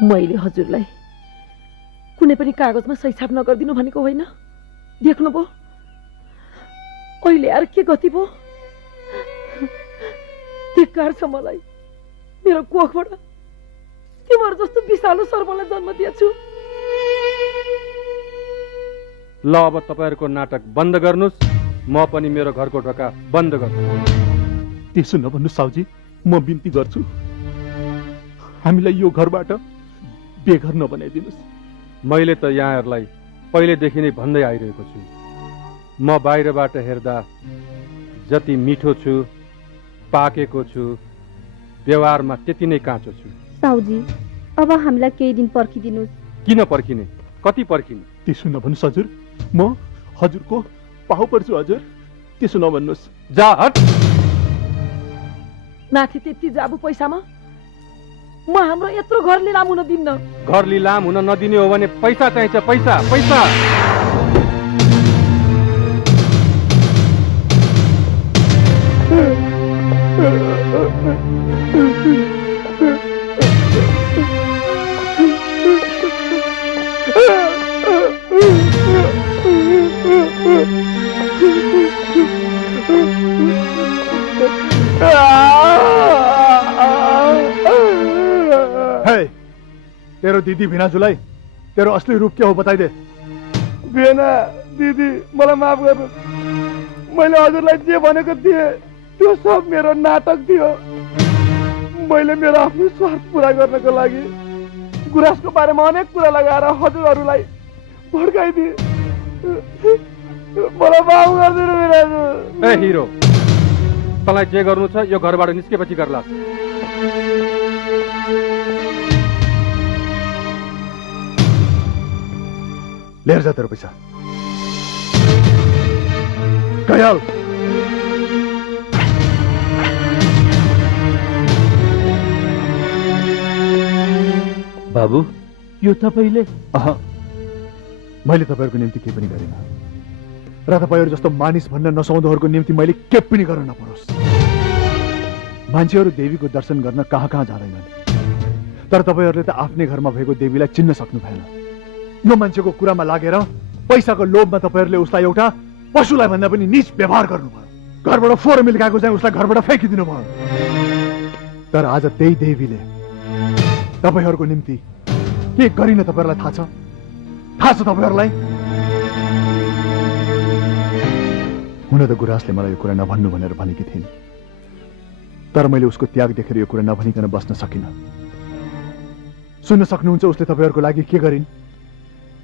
मैले हजुरलाई कुनै पनि कागजमा सही छाप नगर्दिनु भनेको होइन। देख्नुभयो अहिले यार के गति भयो। धिक्कार छ मलाई, मेरो कोखबाट तिम्रो जस्तो विषालु सर्पलाई जन्म दिएछु। ल अब तपाईँहरूको नाटक बन्द गर्नुहोस्, म पनि मेरो घरको ढोका बन्द गर्छु। त्यसो नभन्नु साउजी, म बिन्ती गर्छु हामीलाई यो घरबाट बेघर नबनाइदिनुहोस्। मैले त यहाँहरूलाई पहिलेदेखि नै भन्दै आइरहेको छु, म बाहिरबाट हेर्दा जति मिठो छु, पाकेको छु, व्यवहारमा त्यति नै काँचो छु। साउजी, अब हामीलाई केही दिन पर्खिदिनुहोस्। किन पर्खिने, कति पर्खिने? त्यसो नभन्नुहोस् हजुर, म हजुरको पाहु पर्छु हजुर, त्यसो नभन्नुहोस्। जा हट। माथि त्यति जाबु पैसामा म हाम्रो यत्रो घर लिलाम हुन दिन्न। घर लिलाम हुन नदिने हो भने पैसा चाहिन्छ, पैसा पैसा। तेरो दिदी भिनाजुलाई तेरो असली रूप क्या हो बताइदे। भिना दिदी, मलाई माफ गर्नु, मैले हजुरलाई जे भनेको थिएँ त्यो सब मेरो नाटक थियो। मैले मेरो आफ्नो स्वार्थ पुरा गर्नको लागि गुराँसको बारेमा अनेक कुरा लगाएर हजुरहरूलाई भड्काइदिए। मलाई माफ गरिदिनु भिनाजु। ए हिरो, तँलाई जे गर्नु छ यो घरबाट निस्केपछि गर्ला। लिएर जा तेरो पैसा। गयाल बाबु, यो तपाईँले? मैले तपाईँहरूको निम्ति केही पनि गरिनँ र तपाईँहरू जस्तो मानिस भन्न नसाउँदोहरूको निम्ति मैले के पनि गर्न नपरोस्। मान्छेहरू देवीको दर्शन गर्न कहाँ कहाँ जाँदैनन्, तर तपाईँहरूले त आफ्नै घरमा भएको देवीलाई चिन्न सक्नु भएन। यो मान्छेको कुरामा लागेर पैसाको लोभमा तपाईँहरूले उसलाई एउटा पशुलाई भन्दा पनि नीच व्यवहार गर्नुभयो। घरबाट फोहोर मिल्काएको चाहिँ उसलाई घरबाट फ्याँकिदिनु भयो। तर आज त्यही देवीले तपाईँहरूको निम्ति के गरिन तपाईँहरूलाई थाहा छ? थाहा छ तपाईँहरूलाई? हुन त गुराँसले मलाई यो कुरा नभन्नु भनेर भनेकी थिइन्, तर मैले उसको त्याग देखेर यो कुरा नभनिकन बस्न सकिनँ। सुन्न सक्नुहुन्छ उसले तपाईँहरूको लागि के गरिन्?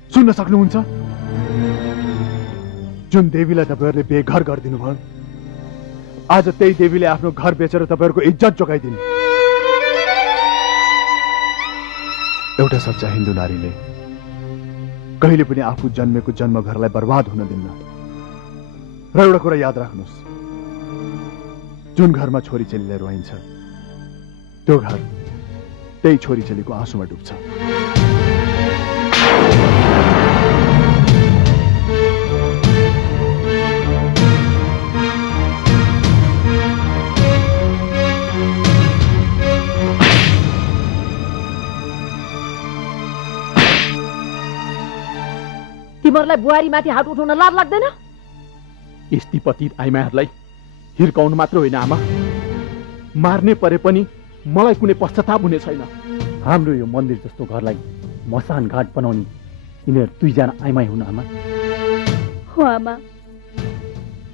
सुन्न सक्नुहुन्छ? जुन देवीलाई तपाईँहरूले बेघर गरिदिनु भयो, आज त्यही देवीले आफ्नो घर बेचेर तपाईँहरूको इज्जत जोगाइदिन्। एउटा सच्चा हिन्दू नारीले कहिले पनि आफू जन्मेको जन्मघरलाई बर्बाद हुन दिन्न। र एउटा कुरा याद राख्नुहोस्, जुन घरमा छोरीचेलीले रोइन्छ त्यो घर त्यही छोरीचेलीको आँसुमा डुब्छ। तिमीहरूलाई बुहारी माथि हात उठाउन लाज लाग्दैन? यस्ती पतित आइमाहरूलाई हिर्काउनु मात्र होइन आमा, मार्ने परे पनि मलाई कुनै पश्चाताप हुने छैन। हाम्रो यो मन्दिर जस्तो घरलाई मसान घाट बनाउने यिनीहरू दुईजना आइमाई हुन् आमा। हो आमा,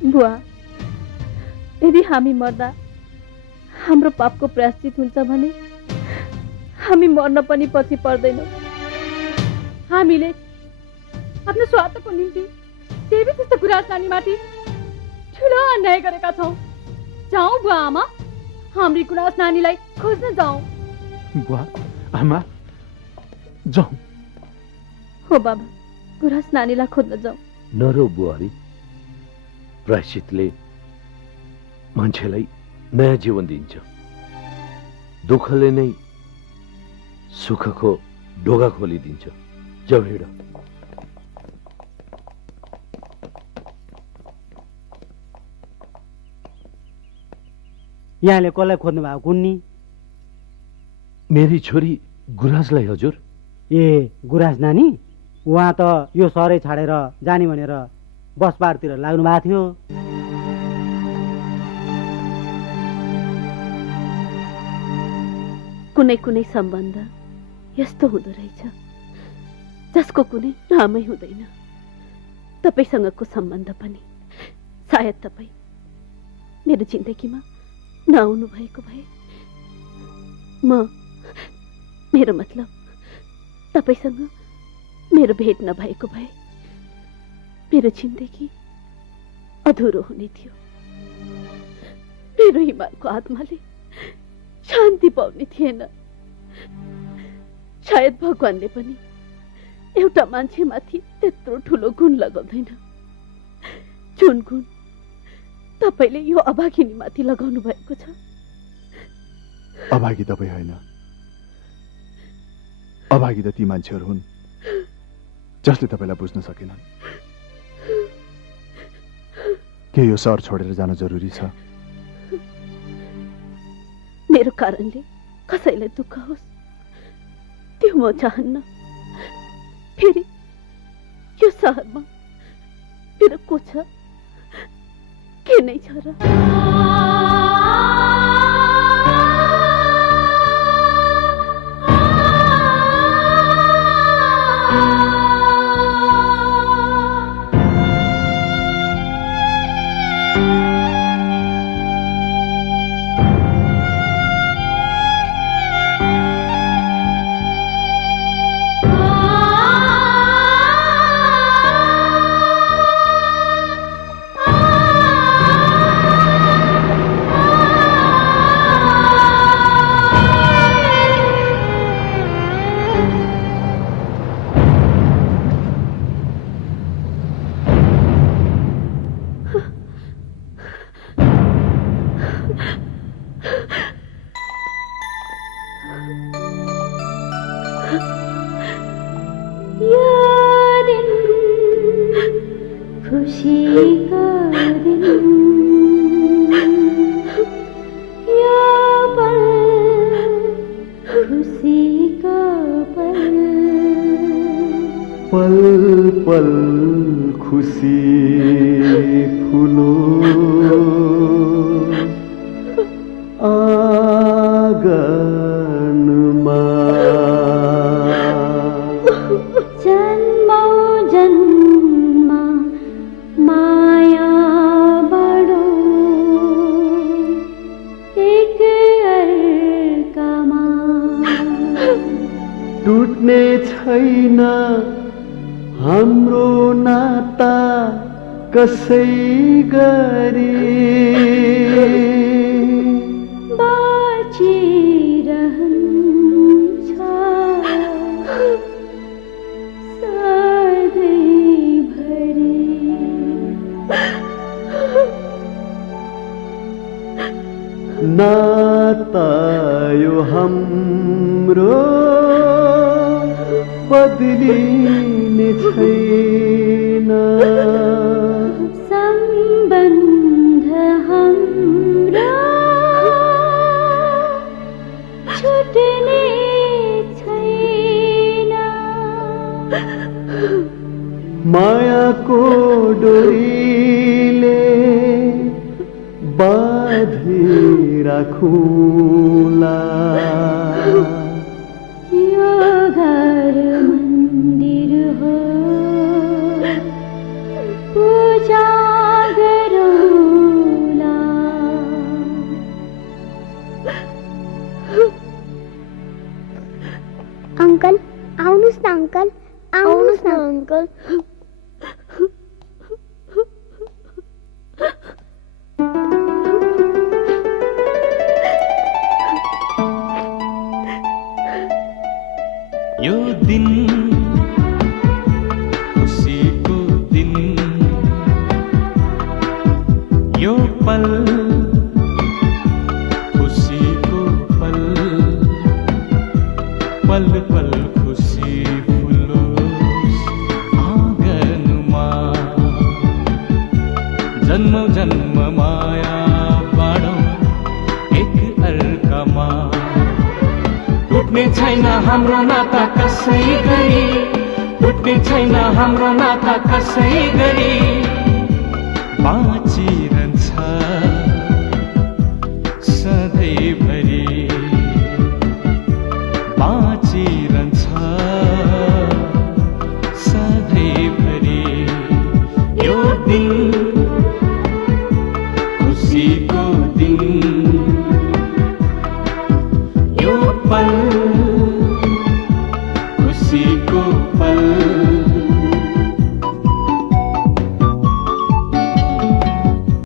बुवा, यदि हामी मर्दा हाम्रो पापको प्रायश्चित हुन्छ भने हामी मर्न पनि पछि पर्दैनौँ। हामीले आफ्नो स्वार्थको निम्ति देवी जस्तो गुराँस नानीमाथि ठुलो अन्याय गरेका छौँ। जाउँ बुवा आमा, हाम्री गुराँस नानीलाई खोज्न जाउँ। बुवा आमा जाउँ। हो बाबा, गुराँस नानीलाई खोज्न जाउँ। नरो बुहारी, प्रायश्चितले मान्छेलाई नयाँ जीवन दिन्छ। दुःखले नै सुखको ढोका खोलिदिन्छ। जाऊ हिँड। यहाँले कसलाई खोज्नु भएको कुन्नी? मेरी छोरी गुराँसलाई हजुर। ए गुराँस नानी? उहाँ त यो सहरै छाडेर जाने भनेर बसबारतिर लाग्नु भएको थियो। कुनै कुनै सम्बन्ध यस्तो हुँदो रहेछ जसको कुनै नामै हुँदैन। तपाईसँगको सम्बन्ध पनि सायद तपाईँ मेरो जिन्दगीमा नआउनु भएको भए मेरो मतलब तपाईसँग मेरो भेट नभएको भए मेरो जिन्दगी अधुरो हुने थियो। मेरो हिमालको आत्माले शान्ति पाउने थिएन। सायद भगवानले पनि एउटा मान्छेमाथि त्यत्रो ठुलो गुण लगाउँदैन जुन गुण तपाईले यो अभागिनीमाथि लगाउनु भएको छ। अभागी तपाईँ होइन, अभागी त ती मान्छेहरू हुन् जसले तपाईँलाई बुझ्न सकेनन्। के यो सहर छोडेर जान जरुरी छ? मेरो कारणले कसैलाई दुःख होस् त्यो म चाहन्न। फेरि यो सहरमा मेरो को छ, के नै छ र? मायाको डोरीले बाँधी राखुला। यो घर मन्दिर हो, पूजा गरौला। अंकल आउनुस् न अंकल, आउनुस् न अंकल। यो दिन खुसीको दिन, यो पल खुसीको पल, पल पल खुसी फुलोस् आँगनमा। जन्म जन्म माया बाँडौँ एक अर्कामा। टुट्ने छैन हाम्रो नाता कसै गरी, टुट्ने छैन हाम्रो नाता कसै गरी। सधैँभरि बाँचिरहन्छ सधैँभरि यो दिन खुसीको दिन यो पल खुसीको पल